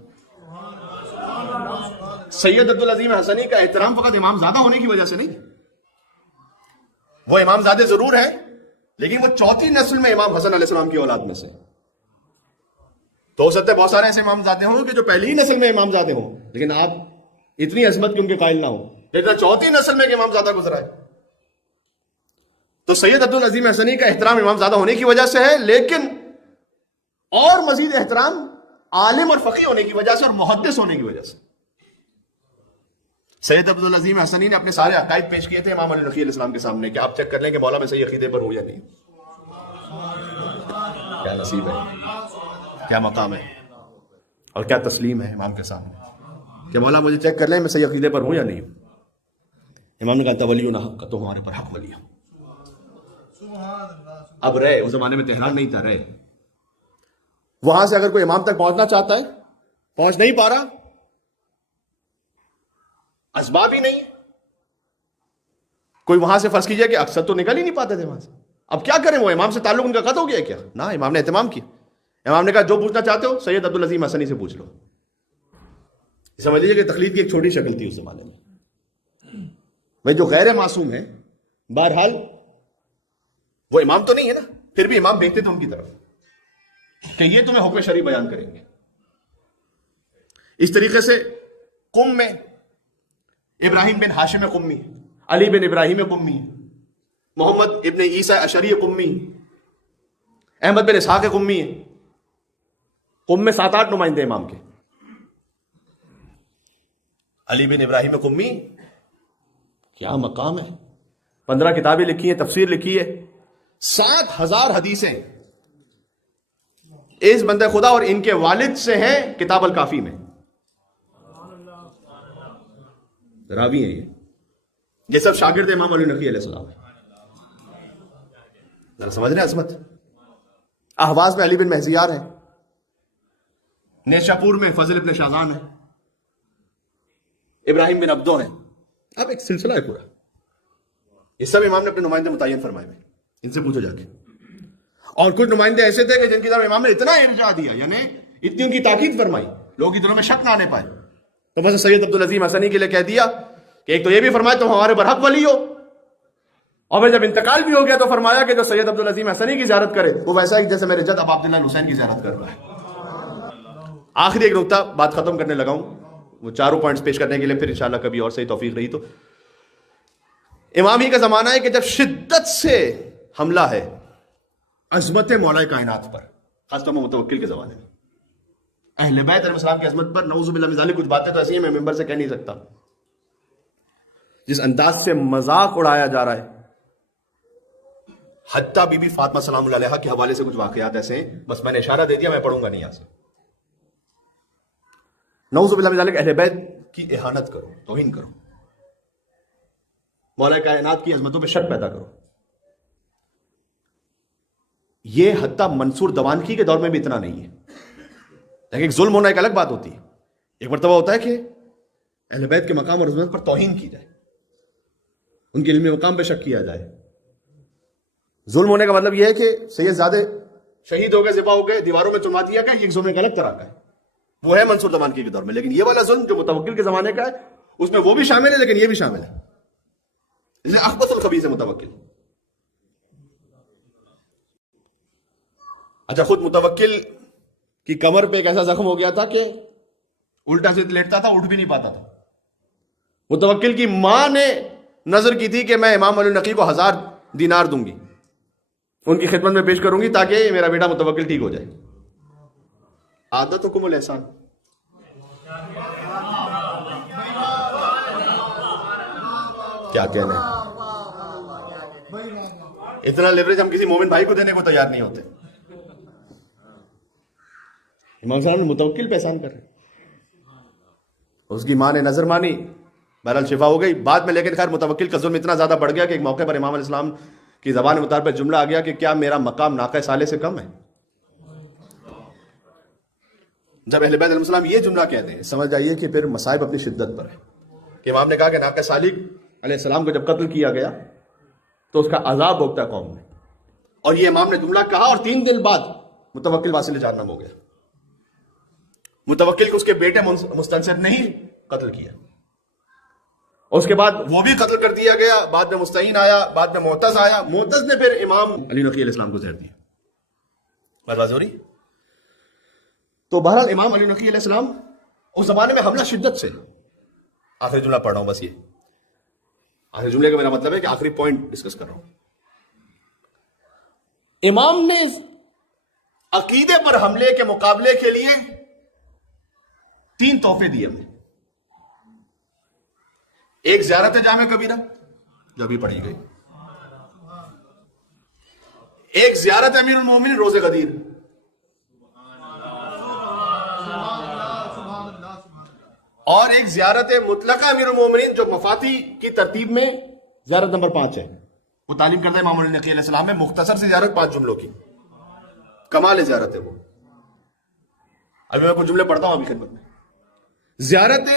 سید عبدالعظیم حسنی کا احترام فقط امام زادہ ہونے کی وجہ سے نہیں. وہ امام زادے ضرور ہیں لیکن وہ چوتھی نسل میں امام حسن علیہ السلام کی اولاد میں سے. تو ہو سکتا ہے بہت سارے ایسے امام زادے ہوں کہ جو پہلی ہی نسل میں امام زادے ہوں, لیکن آپ اتنی عظمت کے ان کے قائل نہ ہوں, لیکن چوتھی نسل میں امام زادہ گزرا ہے. تو سید عبدالعظیم حسنی کا احترام امام زادہ ہونے کی وجہ سے ہے, لیکن اور مزید احترام عالم اور فقیہ ہونے کی وجہ سے اور محدث ہونے کی وجہ سے. سید عبدالعظیم حسنی نے اپنے سارے عقائد پیش کیے تھے امام علی نقی علیہ السلام کے سامنے کہ آپ چیک کر لیں کہ مولا میں صحیح عقیدے پر ہوں یا نہیں. کیا نصیب ہے, کیا مقام ہے اور کیا تسلیم ہے امام کے سامنے کہ مولا مجھے چیک کر لیں میں صحیح عقیدے پر ہوں یا نہیں ہوں. امام نے کہا تولینا حق, تو ہمارے پر حق ولی. اب رہے اس زمانے میں تہران نہیں تھا, رہے وہاں سے اگر کوئی امام تک پہنچنا چاہتا ہے, پہنچ نہیں پا رہا, اسباب ہی نہیں, کوئی وہاں سے فرض کیجئے کہ اکثر تو نکل ہی نہیں پاتے تھے وہاں سے, اب کیا کریں؟ وہ امام سے تعلق ان کا قطع ہو گیا کیا؟ نہ, امام نے اہتمام کیا. امام نے کہا جو پوچھنا چاہتے ہو سید عبدالعظیم حسنی سے پوچھ لو. سمجھ لیجیے کہ تقلید کی ایک چھوٹی شکل تھی اس زمانے میں. بھائی جو غیر معصوم ہے, بہرحال وہ امام تو نہیں ہے نا, پھر بھی امام بھیجتے تھے ان کی طرف کہ یہ تمہیں حکم شرعی بیان کریں گے. اس طریقے سے قم میں ابراہیم بن ہاشم قمی, علی بن ابراہیم قمی, محمد ابن عیسیٰ اشعری قمی, احمد بن اسحاق قمی ہے. قم میں 7-8 نمائندے امام کے. علی بن ابراہیم قمی کیا مقام ہے, 15 کتابیں لکھی ہیں, تفسیر لکھی ہے, 7,000 حدیثیں اس بندے خدا اور ان کے والد سے ہیں کتاب الکافی میں. راوی ہیں یہ سب شاگرد امام علی نقی علیہ السلام ہیں. سمجھ رہے ہیں عظمت؟ احواز میں علی بن مہزیار ہیں, نیشاپور میں فضل ابن شاذان ہیں, ابراہیم بن عبدو ہیں. اب ایک سلسلہ ہے پورا. یہ سب امام نے اپنے نمائندے متعین فرمائے ہوئے, ان سے پوچھو جا کے. اور کچھ نمائندے ایسے تھے کہ جن کی طرف امام نے اتنا ارجاء دیا, یعنی اتنی ان کی تاکید فرمائی, لوگوں کی دلوں میں شک نہ آنے پائے. تو بس سید عبدالعظیم حسنی کے لیے کہہ دیا کہ ایک تو یہ بھی فرمایا تم ہمارے برحق ولی ہو, اور پھر جب انتقال بھی ہو گیا تو فرمایا کہ جو سید عبدالعظیم حسنی کی زیارت کرے وہ ویسا ہی جیسے میرے جد ابا عبداللہ حسین کی زیارت کر رہا ہے. آخری ایک نقطہ بات ختم کرنے لگا ہوں, وہ چاروں پوائنٹس پیش کرنے کے لیے پھر انشاءاللہ کبھی اور صحیح توفیق رہی تو. امام ہی کا زمانہ ہے کہ جب شدت سے حملہ ہے عظمت مولا کائنات پر, خاص طور پر متوکل کے زمانے میں. اہل بیت علیہ السلام کی عظمت پر نعوذ باللہ من ذالک کچھ باتیں تو ایسی ہیں میں ممبر سے کہہ نہیں سکتا. جس انداز سے مذاق اڑایا جا رہا ہے, حتیٰ بی بی فاطمہ سلام اللہ علیہا کے حوالے سے کچھ واقعات ایسے ہیں, بس میں نے اشارہ دے دیا, میں پڑھوں گا نہیں یہاں سے. نعوذ باللہ من ذالک اہل بیت کی اہانت کرو, توہین کرو, مولا کائنات کی عظمتوں پہ شک پیدا کرو. یہ حتیٰ منصور دوانکی کے دور میں بھی اتنا نہیں ہے, لیکن ایک ظلم ہونا ایک الگ بات ہوتی ہے. ایک مرتبہ ہوتا ہے کہ اہل بیت کے مقام اور عظمت پر توہین کی جائے, ان کے علمی مقام پہ شک کیا جائے. ظلم ہونے کا مطلب یہ ہے کہ سید زادے شہید ہو گئے, ذبح ہو گئے, دیواروں میں چنوا دیا گیا, یہ ایک ظلم ایک الگ طرح کا ہے, وہ ہے منصور دوانکی کے دور میں. لیکن یہ والا ظلم جو متوکل کے زمانے کا ہے اس میں وہ بھی شامل ہے, لیکن یہ بھی شامل ہے. اس لیے اخبث الخبیث ہے متوکل. اچھا، خود متوکل کی کمر پہ ایک ایسا زخم ہو گیا تھا کہ الٹا سے لیٹتا تھا، اٹھ بھی نہیں پاتا تھا. متوکل کی ماں نے نظر کی تھی کہ میں امام علی نقی کو 1000 دینار دوں گی، ان کی خدمت میں پیش کروں گی تاکہ میرا بیٹا متوکل ٹھیک ہو جائے. عادتکم الاحسان. کیا کہنا ہے، اتنا لیوریج ہم کسی مومن بھائی کو دینے کو تیار نہیں ہوتے. امام صاحب نے متوکل پہ احسان کر رہے، اس کی ماں نے نظر مانی، بہرحال شفا ہو گئی بعد میں. لیکن خیر متوکل کا ظلم اتنا زیادہ بڑھ گیا کہ ایک موقع پر امام علیہ السلام کی زبان مطابق پہ جملہ آ گیا کہ کیا میرا مقام ناقہ صالح سے کم ہے؟ جب اہل بیت علیہ السلام یہ جملہ کہتے ہیں سمجھ جائیے کہ پھر مصائب اپنی شدت پر ہے. کہ امام نے کہا کہ ناقہ صالح علیہ السلام کو جب قتل کیا گیا تو اس کا عذاب بھوگتا قوم میں، اور یہ امام نے جملہ کہا اور 3 دن بعد متوکل واصل جہنم ہو گیا. متوکل کو اس کے بیٹے مستنصر نے ہی قتل کیا، اور اس کے بعد وہ بھی قتل کر دیا گیا. بعد میں مستعین آیا، بعد میں معتز آیا، معتز نے پھر امام علی نقی علیہ السلام کو زہر دیا. بات واضح ہو رہی؟ تو بہرحال امام علی نقی علیہ السلام اس زمانے میں حملہ شدت سے. آخری جملہ پڑھ رہا ہوں بس، یہ آخری جملے کا میرا مطلب ہے کہ آخری پوائنٹ ڈسکس کر رہا ہوں. امام نے عقیدے پر حملے کے مقابلے کے لیے 3 تحفے دیے ہمیں. ایک زیارت جامع کبیرہ جو ابھی پڑھی گئی، ایک زیارت امیر المومنین روز غدیر، اور ایک زیارت مطلقہ امیر المومنین جو مفاتی کی ترتیب میں زیارت نمبر 5 ہے. وہ تعلیم کرتا ہے امام علی نقی علیہ السلام میں مختصر سی زیارت 5 جملوں کی، کمال زیارت ہے وہ. ابھی میں کچھ جملے پڑھتا ہوں ابھی خدمت میں. زیارت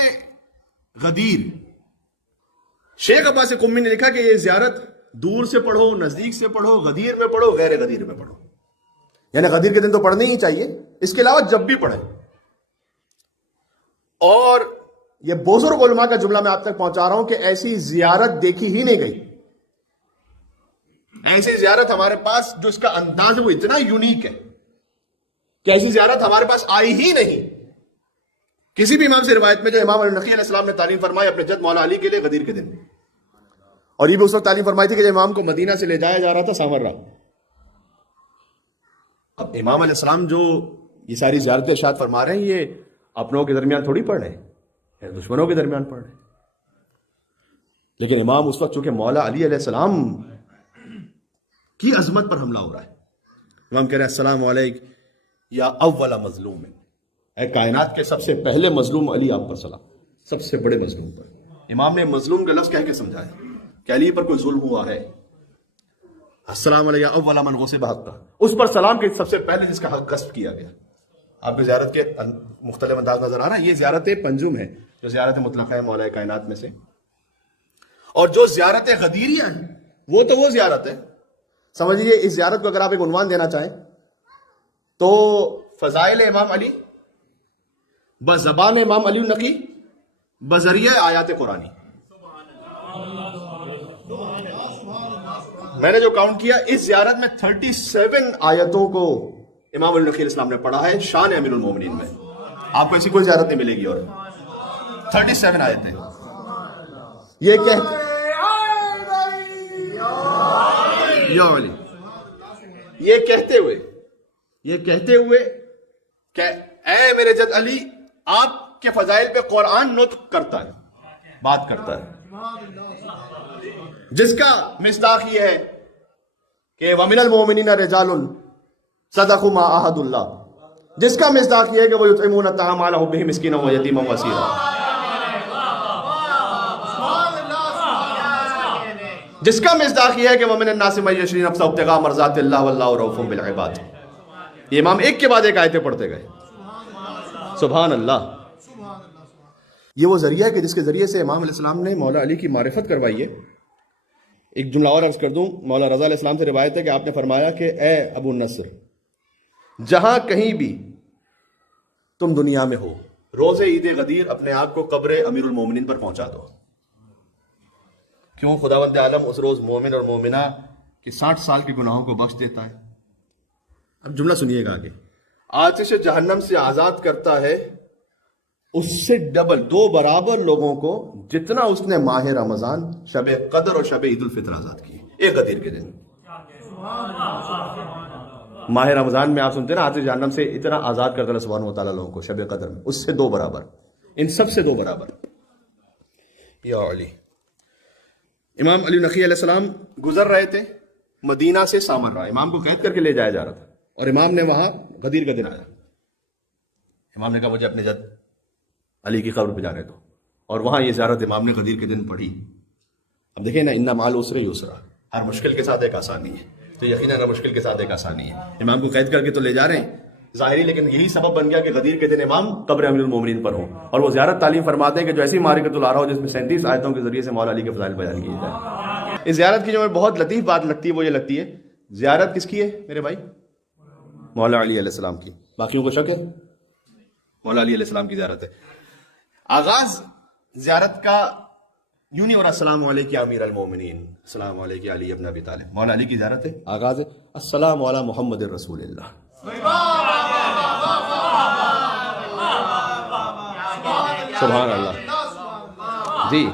غدیر، شیخ عباس قمی نے لکھا کہ یہ زیارت دور سے پڑھو، نزدیک سے پڑھو، غدیر میں پڑھو، غیر غدیر میں پڑھو. یعنی غدیر کے دن تو پڑھنے ہی چاہیے، اس کے علاوہ جب بھی پڑھیں. اور یہ بزرگ علماء کا جملہ میں آپ تک پہنچا رہا ہوں کہ ایسی زیارت دیکھی ہی نہیں گئی. ایسی زیارت ہمارے پاس جو اس کا انداز ہے وہ اتنا یونیک ہے کہ ایسی زیارت ہمارے پاس آئی ہی نہیں. کسی بھی امام سے روایت میں جو امام علی نقی علیہ السلام نے تعلیم فرمائی اپنے جد مولا علی کے لیے غدیر کے دن، اور یہ بھی اس وقت تعلیم فرمائی تھی کہ جب امام کو مدینہ سے لے جایا جا رہا تھا سامرا. اب امام علیہ السلام جو یہ ساری زیارتیں ارشاد فرما رہے ہیں یہ اپنوں کے درمیان تھوڑی پڑھ رہے ہیں، دشمنوں کے درمیان پڑھ رہے ہیں. لیکن امام اس وقت چونکہ مولا علی علیہ السلام کی عظمت پر حملہ ہو رہا ہے، امام کہہ رہے ہیں السلام علیکم یا اول مظلوم، اے کائنات کے سب سے پہلے مظلوم علی آپ پر سلام، سب سے بڑے مظلوم پر. امام نے مظلوم کا لفظ کہہ کے سمجھایا کہ علی پر کوئی ظلم ہوا ہے. السلام علیکم اول من غصب حقہ، اس پر سلام کے سب سے پہلے جس کا حق غصب کیا گیا. آپ کو زیارت کے مختلف انداز نظر آ رہا ہے. یہ زیارت پنجم ہے جو زیارت مطلقہ ہے مولا کائنات میں سے. اور جو زیارت غدیریہ ہیں وہ تو وہ زیارت ہے، سمجھیے اس زیارت کو اگر آپ ایک عنوان دینا چاہیں تو فضائل امام علی بزبان امام علی النقی بذریعہ آیات قرآنی. میں نے جو کاؤنٹ کیا اس زیارت میں 37 آیتوں کو امام علی نقی علیہ السلام نے پڑھا ہے شان امیر المومنین میں. آپ کو ایسی کوئی زیارت نہیں ملے گی. اور 37 آیتیں یہ کہتے ہوئے کہ اے میرے جد علی، آپ کے فضائل پہ قرآن نطق کرتا ہے، بات کرتا ہے، جس کا مصداق یہ ہے کہ وَمِنَ الْمُؤْمِنِينَ رِجَالٌ صَدَقُوا مَا عَاهَدُوا اللَّهَ، جس کا مصداق یہ ہے کہ وہ يُطْعِمُونَ الطَّعَامَ عَلَىٰ حُبِّهِ مِسْكِينًا وَيَتِيمًا وَأَسِيرًا، جس کا مصداق یہ ہے کہ وَمِنَ النَّاسِ مَن يَشْرِي نَفْسَهُ ابْتِغَاءَ مَرْضَاتِ اللَّهِ وَاللَّهُ رَءُوفٌ بِالْعِبَادِ. یہ امام ایک کے بعد ایک آیتیں پڑھتے گئے. سبحان اللہ. یہ وہ ذریعہ ہے کہ جس کے ذریعے سے امام علیہ السلام نے مولا علی کی معرفت کروائی ہے. ایک جملہ اور عرض کر دوں. مولا رضا علیہ السلام سے روایت ہے کہ آپ نے فرمایا کہ اے ابو النصر، جہاں کہیں بھی تم دنیا میں ہو، روز عید غدیر اپنے آپ کو قبر امیر المومنین پر پہنچا دو. کیوں؟ خداوند عالم اس روز مومن اور مومنہ کے 60 سال کے گناہوں کو بخش دیتا ہے، اب جملہ سنیے گا آگے، آتش جہنم سے آزاد کرتا ہے اس سے ڈبل، 2 برابر لوگوں کو جتنا اس نے ماہ رمضان، شب قدر اور شب عید الفطر آزاد کی ایک غدیر کے دن۔ ماہ رمضان میں آپ سنتے ہیں نا آتش جہنم سے اتنا آزاد کرتا اللہ سبحانہ و تعالیٰ لوگوں کو، شب قدر میں اس سے 2 برابر، ان سب سے 2 برابر۔ یا علی، امام علی نقی علیہ السلام گزر رہے تھے مدینہ سے سامرا، امام کو قید کر کے لے جایا جا رہا تھا، اور امام نے وہاں غدیر کا دن آیا، امام نے کہا مجھے اپنے جد علی کی قبر پہ جانے دو، اور وہاں یہ زیارت امام نے غدیر کے دن پڑھی۔ اب دیکھیں نا، ان مال عسر یسرا، ہر مشکل کے ساتھ ایک آسانی ہے، تو یقیناً ہر مشکل کے ساتھ ایک آسانی ہے۔ امام کو قید کر کے تو لے جا رہے ہیں ظاہری، لیکن یہی سبب بن گیا کہ غدیر کے دن امام قبر امیر المومنین پر ہوں، اور وہ زیارت تعلیم فرماتے ہیں کہ جو ایسی معرکۃ العرا ہو جس میں 37 آیتوں کے ذریعے سے مولا علی کے فضائل بیان کیے جائیں۔ اس زیارت کی جو مجھے بہت لطیف بات لگتی ہے وہ یہ لگتی ہے، زیارت کس کی ہے میرے بھائی؟ مولا علی علیہ السلام کی، باقیوں کو شک ہے؟ مولا علی علیہ السلام کی زیارت ہے۔ آغاز زیارت کا یوں نہیں ہو رہا السلام علیکم یا امیر المومنین، السلام علیکم علی ابن ابی طالب، مولا علی کی زیارت ہے، آغاز ہے السلام علی محمد رسول اللہ۔ سبحان اللہ جی۔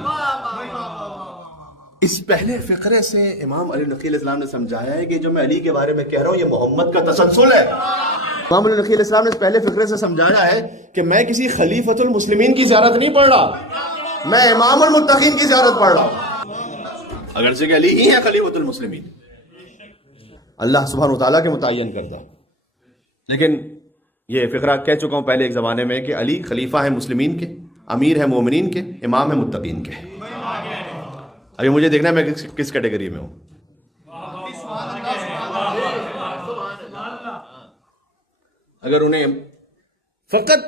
اس پہلے فقرے سے امام علی نقی علیہ السلام نے سمجھایا ہے کہ جو میں علی کے بارے میں کہہ رہا ہوں یہ محمد کا تسلسل ہے۔ امام علی نقی علیہ السلام نے اس پہلے فقرے سے سمجھایا ہے کہ میں کسی خلیفۃ المسلمین کی زیارت نہیں پڑھ رہا، میں امام المتقین کی زیارت پڑھ رہا ہوں، اگرچہ کہ علی ہی ہے خلیفۃ المسلمین، اللہ سبحانہ و تعالیٰ کے متعین کردہ، لیکن یہ فقرہ کہہ چکا ہوں پہلے ایک زمانے میں کہ علی خلیفہ ہے مسلمین کے، امیر ہے مومنین کے، امام ہے متقین کے۔ ابھی مجھے دیکھنا ہے میں کس کیٹیگری میں ہوں۔ اگر انہیں فقط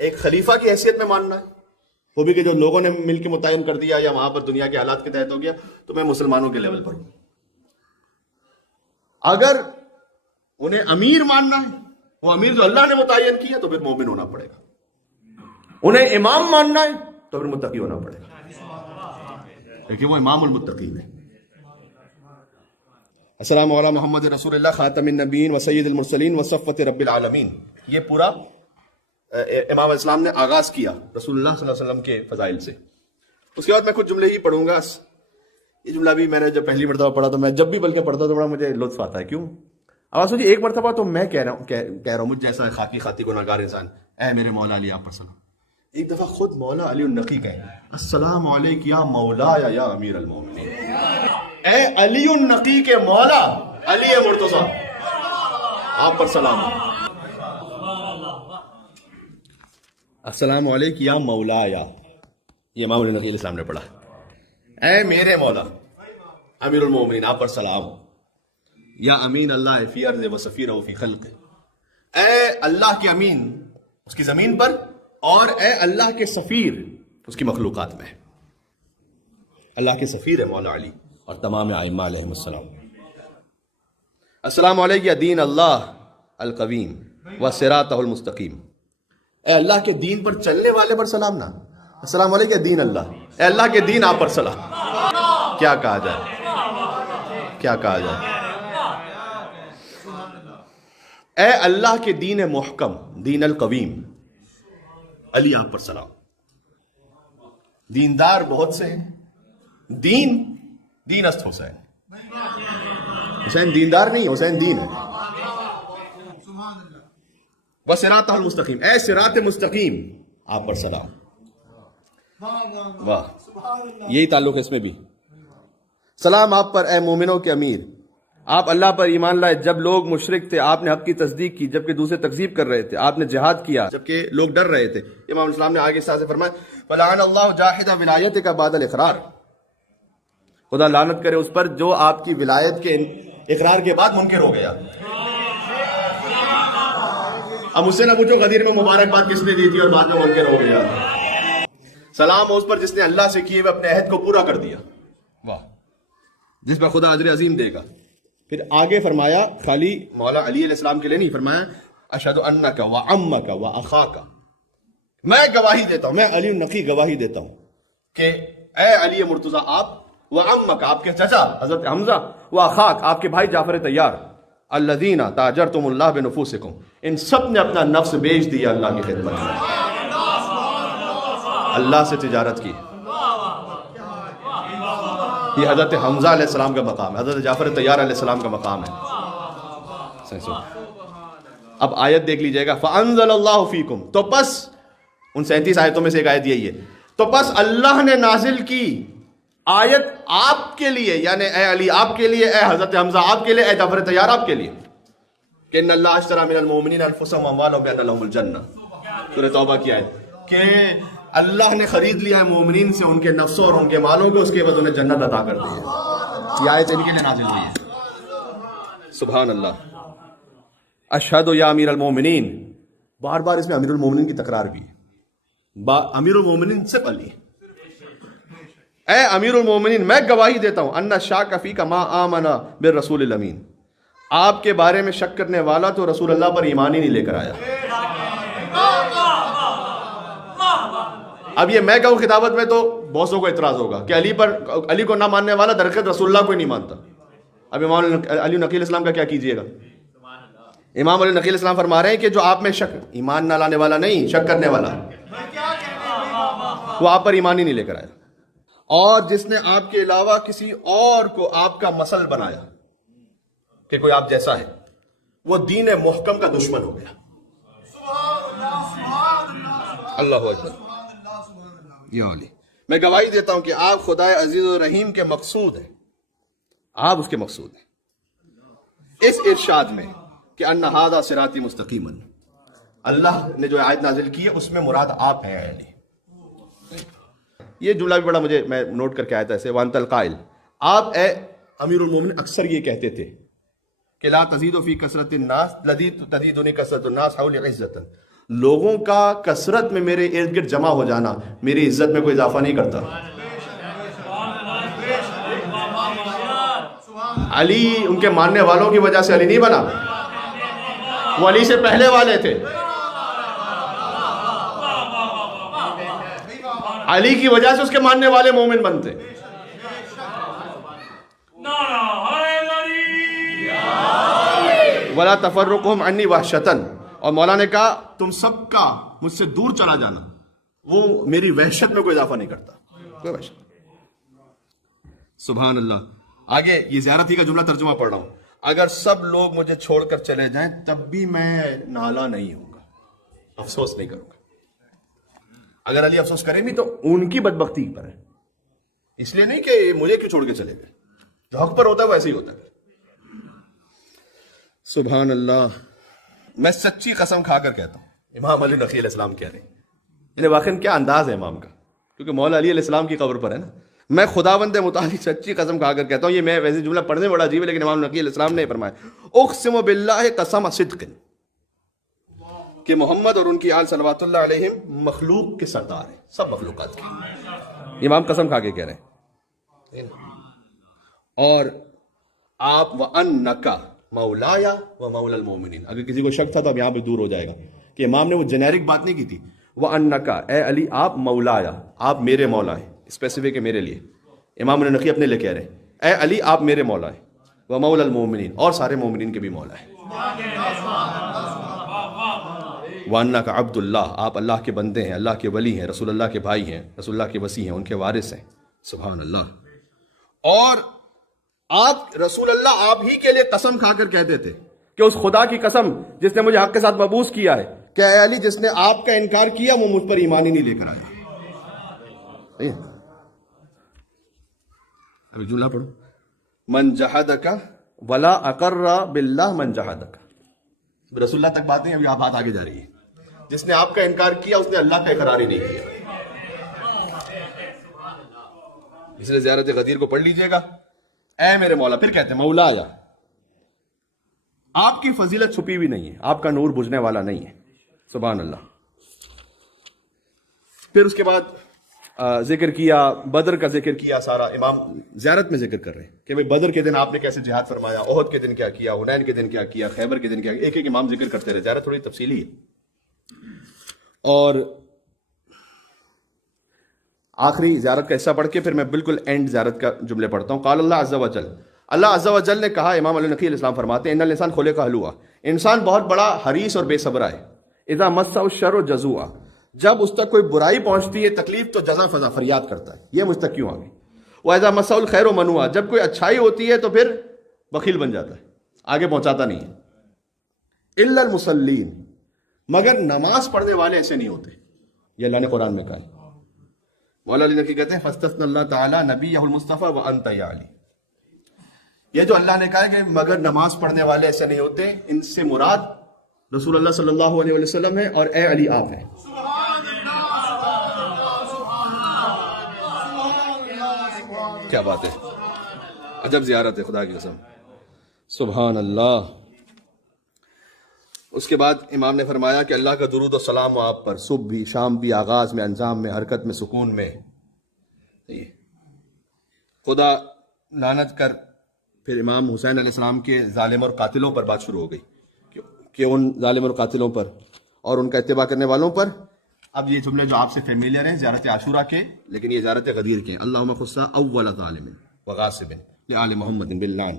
ایک خلیفہ کی حیثیت میں ماننا ہے، وہ بھی کہ جو لوگوں نے مل کے متعین کر دیا یا وہاں پر دنیا کے حالات کے تحت ہو گیا، تو میں مسلمانوں کے لیول پر ہوں۔ اگر انہیں امیر ماننا ہے، وہ امیر جو اللہ نے متعین کیا، تو پھر مومن ہونا پڑے گا۔ انہیں امام ماننا ہے تو پھر متقی ہونا پڑے گا، کیونکہ وہ امام المتقین ہے۔ السلام علی محمد رسول اللہ خاتم النبیین و سید المرسلین و صفوت رب العالمین، یہ پورا امام اسلام نے آغاز کیا رسول اللہ صلی اللہ علیہ وسلم کے فضائل سے۔ اس کے بعد میں کچھ جملے ہی پڑھوں گا۔ یہ جملہ بھی میں نے جب پہلی مرتبہ پڑھا تو میں جب بھی بلکہ پڑھتا تو بڑا مجھے لطف آتا ہے۔ کیوں؟ اب سوچیے ایک مرتبہ تو میں کہہ رہا ہوں مجھ جیسا خاکی خاطی گناہگار انسان، اے میرے مولا علی آپ پر سلام۔ ایک دفعہ خود مولا علی النقی کہیں السلام علیک یا مولا یا امیر المومنین، اے علی النقی کے مولا علی مرتضیٰ آپ پر سلام۔ السلام علیکم یا مولا یا، یہ امام علی نقی علیہ السلام نے پڑھا، اے میرے مولا امیر المومنین آپ پر سلام، یا امین اللہ فی ارض و سفیرہ فی خلق، اے اللہ کے امین اس کی زمین پر، اور اے اللہ کے سفیر اس کی مخلوقات میں۔ اللہ کے سفیر ہے مولا علی اور تمام ائمہ علیہم السلام۔ السلام علیکم یا دین اللہ القویم و صراطہ المستقیم، اے اللہ کے دین پر چلنے والے پر سلام نہ، السلام علیکم یا دین اللہ، اے اللہ کے دین آپ پر سلام۔ کیا کہا جائے، کیا کہا جائے؟ اے اللہ کے دین محکم، دین القویم، علی آپ پر سلام۔ دیندار بہت سے ہیں، دین است حسین، حسین دیندار نہیں، حسین دین ہے۔ وصراط المستقیم، اے صراط مستقیم آپ پر سلام۔ واہ، یہی تعلق ہے اس میں بھی۔ سلام آپ پر اے مومنوں کے امیر، آپ اللہ پر ایمان لائے جب لوگ مشرک تھے، آپ نے حق کی تصدیق کی جبکہ دوسرے تکذیب کر رہے تھے، آپ نے جہاد کیا جبکہ لوگ ڈر رہے تھے۔ امام اسلام نے آگے سے فرمایا فلعن اللہ جاحد ولایتک بعد الاقرار، خدا لعنت کرے اس پر جو آپ کی ولایت کے اقرار کے بعد منکر ہو گیا۔ اب مجھ سے نہ پوچھو غدیر میں مبارکباد کس نے دی تھی اور بعد میں منکر ہو گیا۔ سلام اس پر جس نے اللہ سے کیے ہوئے اپنے عہد کو پورا کر دیا، واہ، جس پر خدا اجر عظیم دے گا۔ پھر آگے فرمایا خالی مولا علی علیہ السلام کے لیے نہیں، فرمایا اشہد انک و عمک و اخاک، میں گواہی دیتا ہوں، میں علی النقی گواہی دیتا ہوں کہ اے علی مرتضیٰ آپ، و عمک آپ کے چچا حضرت حمزہ، و اخاک آپ کے بھائی جعفر طیار، الذین تاجرتم اللہ بنفوسکم، ان سب نے اپنا نفس بیچ دیا اللہ کی خدمت میں، اللہ سے تجارت کی۔ یہ حضرت حمزہ علیہ السلام کا مقام ہے، حضرت جعفر طیار علیہ السلام کا مقام ہے۔ اب آیت دیکھ لیجئے گا، فَأَنزَلَ اللَّهُ فِيكُمْ، تو پس ان 37 آیتوں میں سے ایک آیت یہی ہے، تو پس اللہ نے نازل کی آیت آپ کے لیے، یعنی اے علی آپ کے لیے، اے حضرت حمزہ آپ کے لیے، اے جعفر طیار آپ کے لیے، کہ ان اللہ اشتری من المؤمنین انفسهم واموالهم بان لهم الجنہ، سورہ توبہ کی آیت، کہ اللہ نے خرید لیا ہے مومنین سے ان کے نفسوں اور ان کے مالوں کو، اس کے بعد انہیں جنت عطا کر دی ہے۔ یہ آیت ان کے لیے نازل ہوئی ہے۔ سبحان اللہ۔ اشہد یا امیر المومنین، بار بار اس میں امیر المومنین کی تکرار بھی ہے، امیر المومنین سے پہلے، اے امیر المومنین میں گواہی دیتا ہوں، ان الشاک فیک ما آمن بالرسول الامین، آپ کے بارے میں شک کرنے والا تو رسول اللہ پر ایمان ہی نہیں لے کر آیا۔ اب یہ میں کہوں خطابت میں تو بہتوں کو اعتراض ہوگا کہ علی کو نہ ماننے والا درخت رسول اللہ کو ہی نہیں مانتا۔ اب امام علی نقی اسلام کا کیا کیجئے گا؟ امام علی نقی اسلام فرما رہے ہیں کہ جو آپ میں شک، ایمان نہ لانے والا نہیں، شک کرنے والا، وہ آپ پر ایمان ہی نہیں لے کر آیا، اور جس نے آپ کے علاوہ کسی اور کو آپ کا مثل بنایا کہ کوئی آپ جیسا ہے، وہ دین محکم کا دشمن ہو گیا۔ اللہ اکبر۔ یا علی، میں گواہی دیتا ہوں کہ آپ خدا عزیز و رحیم کے مقصود ہیں، آپ اس کے مقصود ہیں۔ اس ارشاد میں کہ ان ھذا صراطی مستقیما، اللہ نے جو آیت نازل کی ہے اس میں مراد آپ ہیں علی۔ یہ جملہ بھی بڑا میں نوٹ کر کے آیا تھا ایسے، وانت القائل، آپ اے امیر المومنین اکثر یہ کہتے تھے کہ لا تزید فی کثرت الناس تزیدنی کثرت الناس حولی عزتا، لوگوں کا کثرت میں میرے ارد گرد جمع ہو جانا میری عزت میں کوئی اضافہ نہیں کرتا۔ علی ان کے ماننے والوں کی وجہ سے علی نہیں بنا، وہ علی سے پہلے والے تھے، علی کی وجہ سے اس کے ماننے والے مومن بنتے۔ وَلَا تَفَرُّقُهُمْ عَنِّي وَحْشَةً، اور مولا نے کہا تم سب کا مجھ سے دور چلا جانا وہ میری وحشت میں کوئی اضافہ نہیں کرتا، کوئی وحشت۔ سبحان اللہ۔ آگے یہ زیارت ہی کا جملہ ترجمہ پڑھ رہا ہوں، اگر سب لوگ مجھے چھوڑ کر چلے جائیں تب بھی میں نالا نہیں ہوں گا، افسوس نہیں کروں گا۔ اگر علی افسوس کریں بھی تو ان کی بدبختی پر ہے، اس لیے نہیں کہ مجھے کیوں چھوڑ کے چلے گئے، جو حق پر ہوتا ہے وہ ایسے ہی ہوتا ہے۔ سبحان اللہ۔ میں سچی قسم کھا کر کہتا ہوں، امام علی نقی علیہ السلام کہہ رہے ہیں، یعنی واقعی کیا انداز ہے امام کا، کیونکہ مولا علی علیہ السلام کی قبر پر ہے نا، میں خداوند متعالی سچی قسم کھا کر کہتا ہوں، یہ میں ویسے جملہ پڑھنے بڑا عجیب ہے لیکن امام نقی علیہ السلام نے فرمایا، اقسم باللہ قسم صدق، کہ محمد اور ان کی آل صلوات اللہ علیہم مخلوق کے سردار ہیں، سب مخلوقات کی، امام قسم کھا کے کہہ رہے ہیں۔ اور آپ وَأَنَّكَ مولایا و مولا المومنین، اگر کسی کو شک تھا تو اب یہاں پہ دور ہو جائے گا کہ امام نے وہ جنیرک بات نہیں کی تھی، وَأَنَّكَ اے علی آپ مولایا، آپ میرے مولا ہیں، اسپیسیفک ہے میرے لیے، امام نقی اپنے لیے کہہ رہے ہیں، اے علی آپ میرے مولا ہیں، و مولا المومنین، اور سارے مومنین کے بھی مولا ہیں، وَأَنَّكَ عبد اللہ، آپ اللہ کے بندے ہیں، اللہ کے ولی ہیں، رسول اللہ کے بھائی ہیں، رسول اللہ کے وصی ہیں، ان کے وارث ہیں۔ سبحان اللہ۔ اور آپ رسول اللہ آپ ہی کے لیے قسم کھا کر کہتے تھے کہ اس خدا کی قسم جس نے مجھے حق کے ساتھ مبعوث کیا ہے کہ اے علی جس نے آپ کا انکار کیا وہ مجھ پر ایمان ہی نہیں لے کر آیا۔ ابھی جملہ پڑھو، من جہدک ولا اقر باللہ من جہدک، رسول اللہ تک بات نہیں، ابھی آپ بات آگے جا رہی ہے، جس نے آپ کا انکار کیا اس نے اللہ کا اقرار ہی نہیں کیا۔ اس لیے زیارت غدیر کو پڑھ لیجئے گا، اے میرے مولا، پھر کہتے ہیں مولا آیا، آپ کی فضیلت چھپی ہوئی نہیں ہے، آپ کا نور بجھنے والا نہیں ہے۔ سبحان اللہ۔ پھر اس کے بعد ذکر کیا بدر کا، ذکر کیا سارا، امام زیارت میں ذکر کر رہے ہیں کہ بھئی بدر کے دن آپ نے کیسے جہاد فرمایا، احد کے دن کیا کیا، حنین کے دن کیا کیا، خیبر کے دن کیا کیا، ایک ایک امام ذکر کرتے رہے، زیارت تھوڑی تفصیلی ہے۔ اور آخری زیارت کا حصہ پڑھ کے پھر میں بالکل اینڈ زیارت کا جملے پڑھتا ہوں۔ قال اللہ عز و جل، اللہ عز و جل نے کہا، امام علی نقی علیہ السلام فرماتے ہیں ان الانسان خلق ہلوعا، انسان بہت بڑا حریص اور بے صبر ہے، اذا مسہ الشر جزوعا، جب اس تک کوئی برائی پہنچتی ہے تکلیف تو جزا فضا فریاد کرتا ہے، یہ مجھ تک کیوں آ گئی۔ واذا مسہ الخیر منوعا، جب کوئی اچھائی ہوتی ہے تو پھر بخیل بن جاتا ہے، آگے پہنچاتا نہیں ہے۔ الا المصلین، مگر نماز پڑھنے والے ایسے نہیں ہوتے، یہ اللہ نے قرآن میں کہا ہے۔ مولا علی نقی کہتے ہیں فاستثنى اللہ تعالی نبیہ المصطفیٰ وانت یا علی، یہ جو اللہ نے کہا ہے کہ مگر نماز پڑھنے والے ایسے نہیں ہوتے، ان سے مراد رسول اللہ صلی اللہ علیہ وسلم ہے اور اے علی آپ ہیں۔ کیا بات ہے، عجب زیارت ہے خدا کی قسم، سبحان اللہ۔ اس کے بعد امام نے فرمایا کہ اللہ کا درود و سلام آپ پر، صبح بھی شام بھی، آغاز میں انجام میں، حرکت میں سکون میں۔ خدا لعنت کر، پھر امام حسین علیہ السلام کے ظالم اور قاتلوں پر بات شروع ہو گئی کہ ان ظالم اور قاتلوں پر اور ان کا اتباع کرنے والوں پر۔ اب یہ جملے جو آپ سے فیملیئر ہیں زیارت عاشورہ کے، لیکن یہ زیارت غدیر کے، اللہم خص اول ظالم وغاصب لآل محمد باللعن،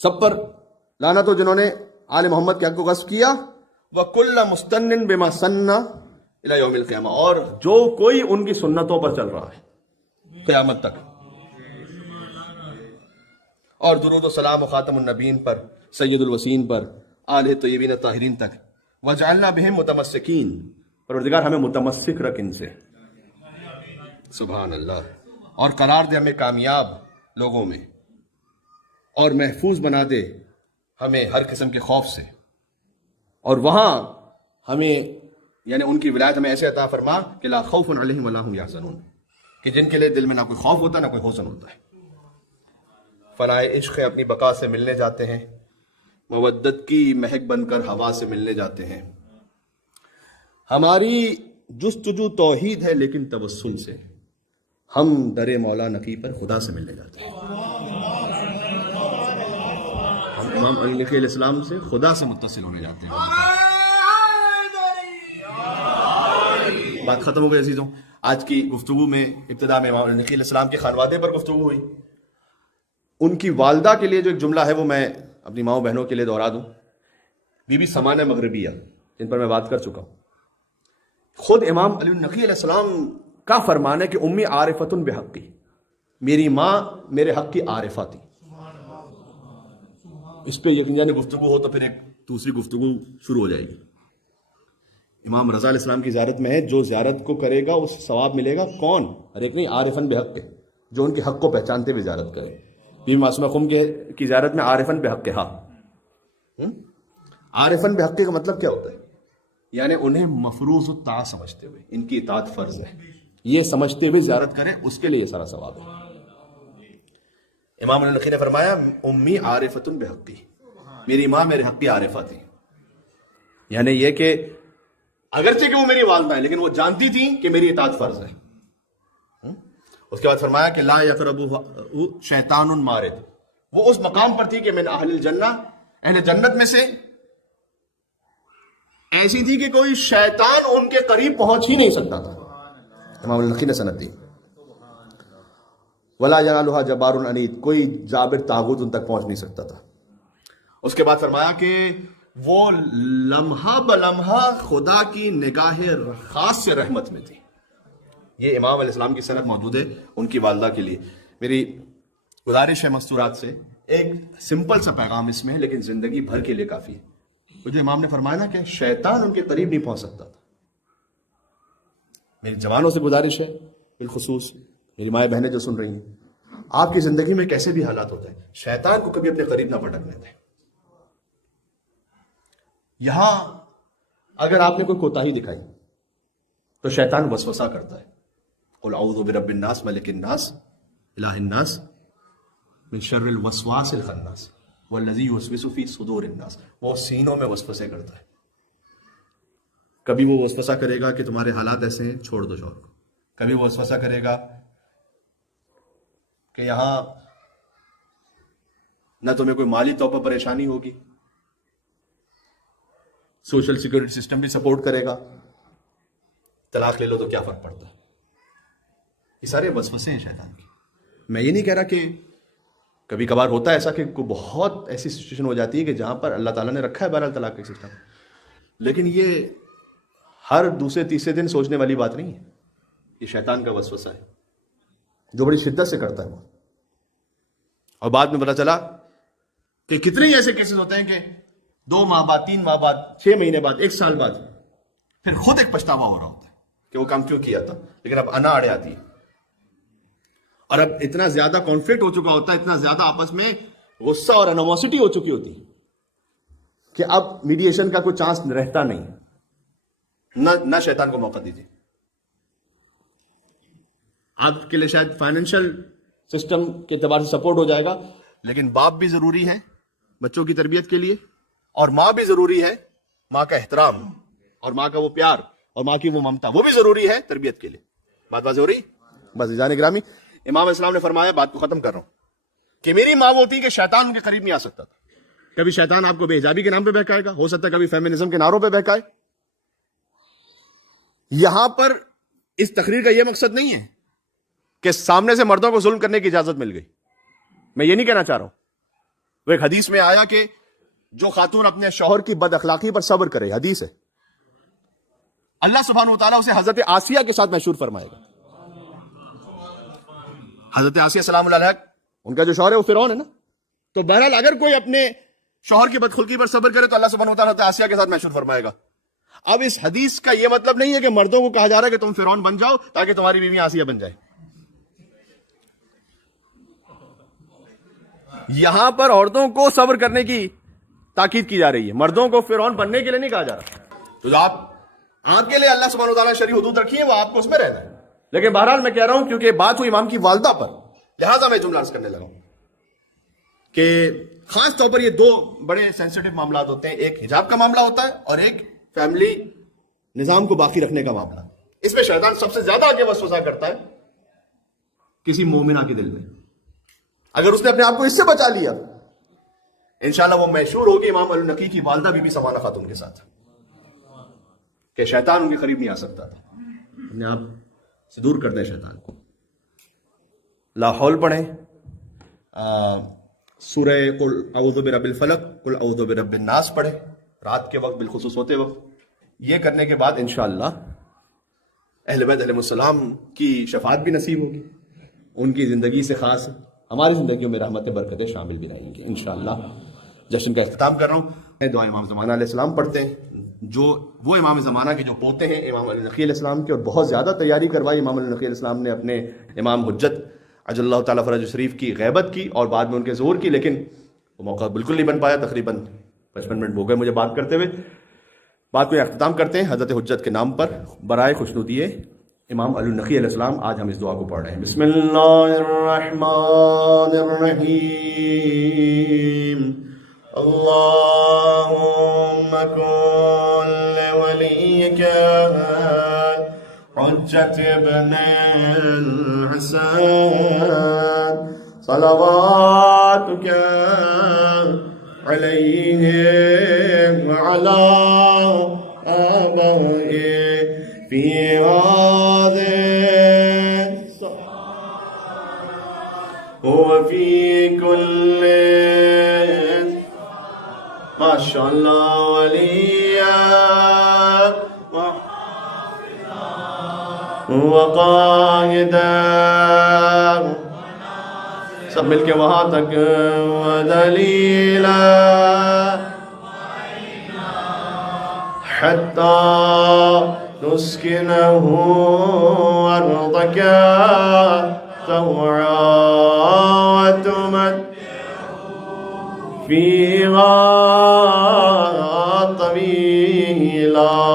سب پر لعنت ہو جنہوں نے آل محمد کے حق کو غصب کیا، وَكُلَّ مُسْتَنٍ بِمَا سَنَّ إِلَى يَوْمِ الْقِيَامَةِ، اور جو کوئی ان کی سنتوں پر چل رہا ہے قیامت تک۔ اور درود و سلام و خاتم النبیین پر، سید الوسین پر، آلہ طیبین الطاہرین تک۔ وَجْعَلْنَا بِهِمْ مُتَمَسِّكِينَ، پروردگار ہمیں متمسک رکھ ان سے، سبحان اللہ، اور قرار دے ہمیں کامیاب لوگوں میں، اور محفوظ بنا دے ہمیں ہر قسم کے خوف سے، اور وہاں ہمیں یعنی ان کی ولایت ہمیں ایسے عطا فرما کہ لا خوف علیہم ولا هم یحزنون، کہ جن کے لیے دل میں نہ کوئی خوف ہوتا نہ کوئی حزن ہوتا ہے۔ فلاح عشق اپنی بقا سے ملنے جاتے ہیں، مودت کی مہک بن کر ہوا سے ملنے جاتے ہیں۔ ہماری جستجو توحید ہے لیکن توسل سے، ہم در مولا نقی پر خدا سے ملنے جاتے ہیں، ہم امام علی نقی علیہ السلام سے خدا سے متصل ہونے جاتے ہیں۔ بات ختم ہو گئی عزیزوں۔ آج کی گفتگو میں ابتدا میں امام علی نقی علیہ السلام کے خانوادے پر گفتگو ہوئی، ان کی والدہ کے لیے جو ایک جملہ ہے وہ میں اپنی ماؤں بہنوں کے لیے دہرا دوں۔ بی بی سمانہ مغربیہ، جن پر میں بات کر چکا ہوں، خود امام علی نقی علیہ السلام کا فرمان ہے کہ امی عارفتن بحقی، میری ماں میرے حق کی عارفہ تھی۔ اس پہ یقیناً گفتگو ہو تو پھر ایک دوسری گفتگو شروع ہو جائے گی۔ امام رضا علیہ السلام کی زیارت میں ہے، جو زیارت کو کرے گا اس ثواب ملے گا، کون؟ ہر ایک نہیں، عارفن بحق کے، جو ان کے حق کو پہچانتے ہوئے زیارت کرے۔ بی معصومہ خم کی زیارت میں عارفن بحق ہا، عارفن بحق کا مطلب کیا ہوتا ہے؟ یعنی انہیں مفروض الطاعہ سمجھتے ہوئے، ان کی اطاعت فرض ہے، یہ سمجھتے ہوئے زیارت کریں، اس کے لیے یہ سارا ثواب ہے۔ امام علی نقی نے فرمایا امی عارفۃ بحقی، میری ماں میرے حق کی عارفہ تھی، یعنی یہ کہ اگرچہ کہ وہ میری والدہ ہے لیکن وہ جانتی تھی کہ میری اطاعت فرض ہے۔ اس کے بعد فرمایا کہ لا یقربہ شیطان مارد، وہ اس مقام پر تھی کہ من اہل الجنہ، اہل جنت میں سے ایسی تھی کہ کوئی شیطان ان کے قریب پہنچ ہی نہیں سکتا تھا۔ امام النقی نے سند دی ولا ینالھا جبار عنید، کوئی جابر طاغوت ان تک پہنچ نہیں سکتا تھا۔ اس کے بعد فرمایا کہ وہ لمحہ بلمحہ خدا کی نگاہ خاص سے رحمت میں تھی۔ یہ امام علیہ السلام کی سند موجود ہے ان کی والدہ کے لیے۔ میری گزارش ہے مستورات سے، ایک سمپل سا پیغام اس میں ہے لیکن زندگی بھر کے لیے کافی ہے۔ وہ جو امام نے فرمایا نا کہ شیطان ان کے قریب نہیں پہنچ سکتا تھا، میری جوانوں سے گزارش ہے، بالخصوص میری مائیں بہنیں جو سن رہی ہیں، آپ کی زندگی میں کیسے بھی حالات ہوتے ہیں، شیطان کو کبھی اپنے قریب نہ پٹکنے دیں۔ یہاں اگر آپ نے کوئی کوتاہی دکھائی تو شیطان وسوسہ کرتا ہے، قل اعوذ برب الناس ملک الناس الہ الناس من شر الوسواس الخناس والذی یوسوس فی صدور الناس، وہ سینوں میں وسوسے کرتا ہے۔ کبھی وہ وسوسہ کرے گا کہ تمہارے حالات ایسے ہیں چھوڑ دو شوہر کو، کبھی وہ وسوسہ کرے گا کہ یہاں نہ تمہیں کوئی مالی طور پر پریشانی ہوگی، سوشل سیکورٹی سسٹم بھی سپورٹ کرے گا، طلاق لے لو تو کیا فرق پڑتا ہے۔ یہ سارے وسوسے ہیں شیطان کی۔ میں یہ نہیں کہہ رہا کہ کبھی کبھار ہوتا ہے ایسا کہ کوئی بہت ایسی سچویشن ہو جاتی ہے کہ جہاں پر اللہ تعالیٰ نے رکھا ہے بہرحال طلاق کا سسٹم، لیکن یہ ہر دوسرے تیسرے دن سوچنے والی بات نہیں ہے، یہ شیطان کا وسوسہ ہے جو بڑی شدت سے کرتا ہے وہ. اور بعد میں پتا چلا کہ کتنے ہی ایسے کیسز ہوتے ہیں کہ 2 ماہ بعد، 3 ماہ بعد، 6 مہینے بعد، 1 سال بعد پھر خود ایک پچھتاوا ہو رہا ہوتا ہے کہ وہ کام کیوں کیا تھا. لیکن اب انا اڑے آتی ہے اور اب اتنا زیادہ کانفلکٹ ہو چکا ہوتا ہے، اتنا زیادہ آپس میں غصہ اور انوموسٹی ہو چکی ہوتی کہ اب میڈیشن کا کوئی چانس رہتا نہیں. نہ شیطان کو موقع دیجیے. آپ کے لیے شاید فائنینشیل سسٹم کے اعتبار سے سپورٹ ہو جائے گا، لیکن باپ بھی ضروری ہے بچوں کی تربیت کے لیے، اور ماں بھی ضروری ہے. ماں کا احترام اور ماں کا وہ پیار اور ماں کی وہ ممتا وہ بھی ضروری ہے تربیت کے لیے. بات واضح ہو رہی؟ بس جان گرامی، امام اسلام نے فرمایا، بات کو ختم کر رہا ہوں، کہ میری ماں وہ تھی کہ شیطان ان کے قریب نہیں آ سکتا تھا. کبھی شیطان آپ کو بے حجابی کے نام پہ بہکائے گا، ہو سکتا ہے کبھی فیمنزم کے نعروں پہ بہکائے. یہاں پر اس تقریر کا یہ مقصد نہیں ہے کہ سامنے سے مردوں کو ظلم کرنے کی اجازت مل گئی. میں یہ نہیں کہنا چاہ رہا ہوں. وہ ایک حدیث میں آیا کہ جو خاتون اپنے شوہر کی بد اخلاقی پر صبر کرے، حدیث ہے، اللہ سبحانہ و تعالیٰ اسے حضرت آسیہ کے ساتھ مشہور فرمائے گا. حضرت آسیہ سلام اللہ علیہ، ان کا جو شوہر ہے وہ فرعون ہے نا. تو بہرحال اگر کوئی اپنے شوہر کی بدخلقی پر صبر کرے تو اللہ سبحانہ و تعالیٰ حضرت آسیہ کے ساتھ مشہور فرمائے گا. اب اس حدیث کا یہ مطلب نہیں ہے کہ مردوں کو کہا جا رہا ہے کہ تم فرعون بن جاؤ تاکہ تمہاری بیوی آسیہ بن جائے. یہاں پر عورتوں کو صبر کرنے کی تاکید کی جا رہی ہے، مردوں کو فرعون بننے کے لیے نہیں کہا جا رہا. تو آپ کے لیے اللہ سبحانہ و تعالیٰ نے شرعی حدود رکھی ہے، وہ آپ کو اس میں رہنا ہے. لیکن بہرحال میں کہہ رہا ہوں کیونکہ بات ہوئی امام کی والدہ پر، لہٰذا میں جملہ عرض کرنے لگا ہوں کہ خاص طور پر یہ 2 بڑے سینسٹیو معاملات ہوتے ہیں. ایک حجاب کا معاملہ ہوتا ہے اور ایک فیملی نظام کو باقی رکھنے کا معاملہ. اس میں شیطان سب سے زیادہ آگے وسوسہ کرتا ہے کسی مومنہ کے دل میں. اگر اس نے اپنے آپ کو اس سے بچا لیا انشاءاللہ وہ مشہور ہوگی امام علی نقی کی والدہ بی بی سمانہ خاتون کے ساتھ کہ شیطان ان کے قریب نہیں آ سکتا تھا. اپنے آپ سے دور کر دیں شیطان کو. لا حول پڑھیں، سورہ قل اعوذ برب الفلق، قل اعوذ برب الناس پڑھیں رات کے وقت بالخصوص ہوتے وقت. یہ کرنے کے بعد انشاءاللہ اہل بیت علیہ السلام کی شفاعت بھی نصیب ہوگی. ان کی زندگی سے خاص ہماری زندگیوں میں رحمت برکتیں شامل بھی رہیں گی انشاءاللہ. جشن کا اختتام کر رہا ہوں. دعا امام زمانہ علیہ السلام پڑھتے ہیں، جو وہ امام زمانہ کے جو پوتے ہیں امام علی نقی علیہ السلام کے، اور بہت زیادہ تیاری کروائی امام علی نقی علیہ السلام نے اپنے امام حجت عجل اللہ تعالیٰ فرج شریف کی غیبت کی اور بعد میں ان کے ظہور کی، لیکن وہ موقع بالکل نہیں بن پایا. تقریباً 55 منٹ ہو گئے مجھے بات کرتے ہوئے. بات کو اختتام کرتے ہیں حضرت حجت کے نام پر برائے خوشنودی امام علی نقی علیہ السلام. آج ہم اس دعا کو پڑھ رہے ہیں. بسم اللہ الرحمن الرحیم. اللہم کن لولیک حجت ابن الحسن صلواتک علیہ وعلا آبائہ فی وفي كل ما شاء الله وليا وقائدا سب مل کے وہاں تک ودلیلا حتى نسكنه أرضك طوعا فيها طويلا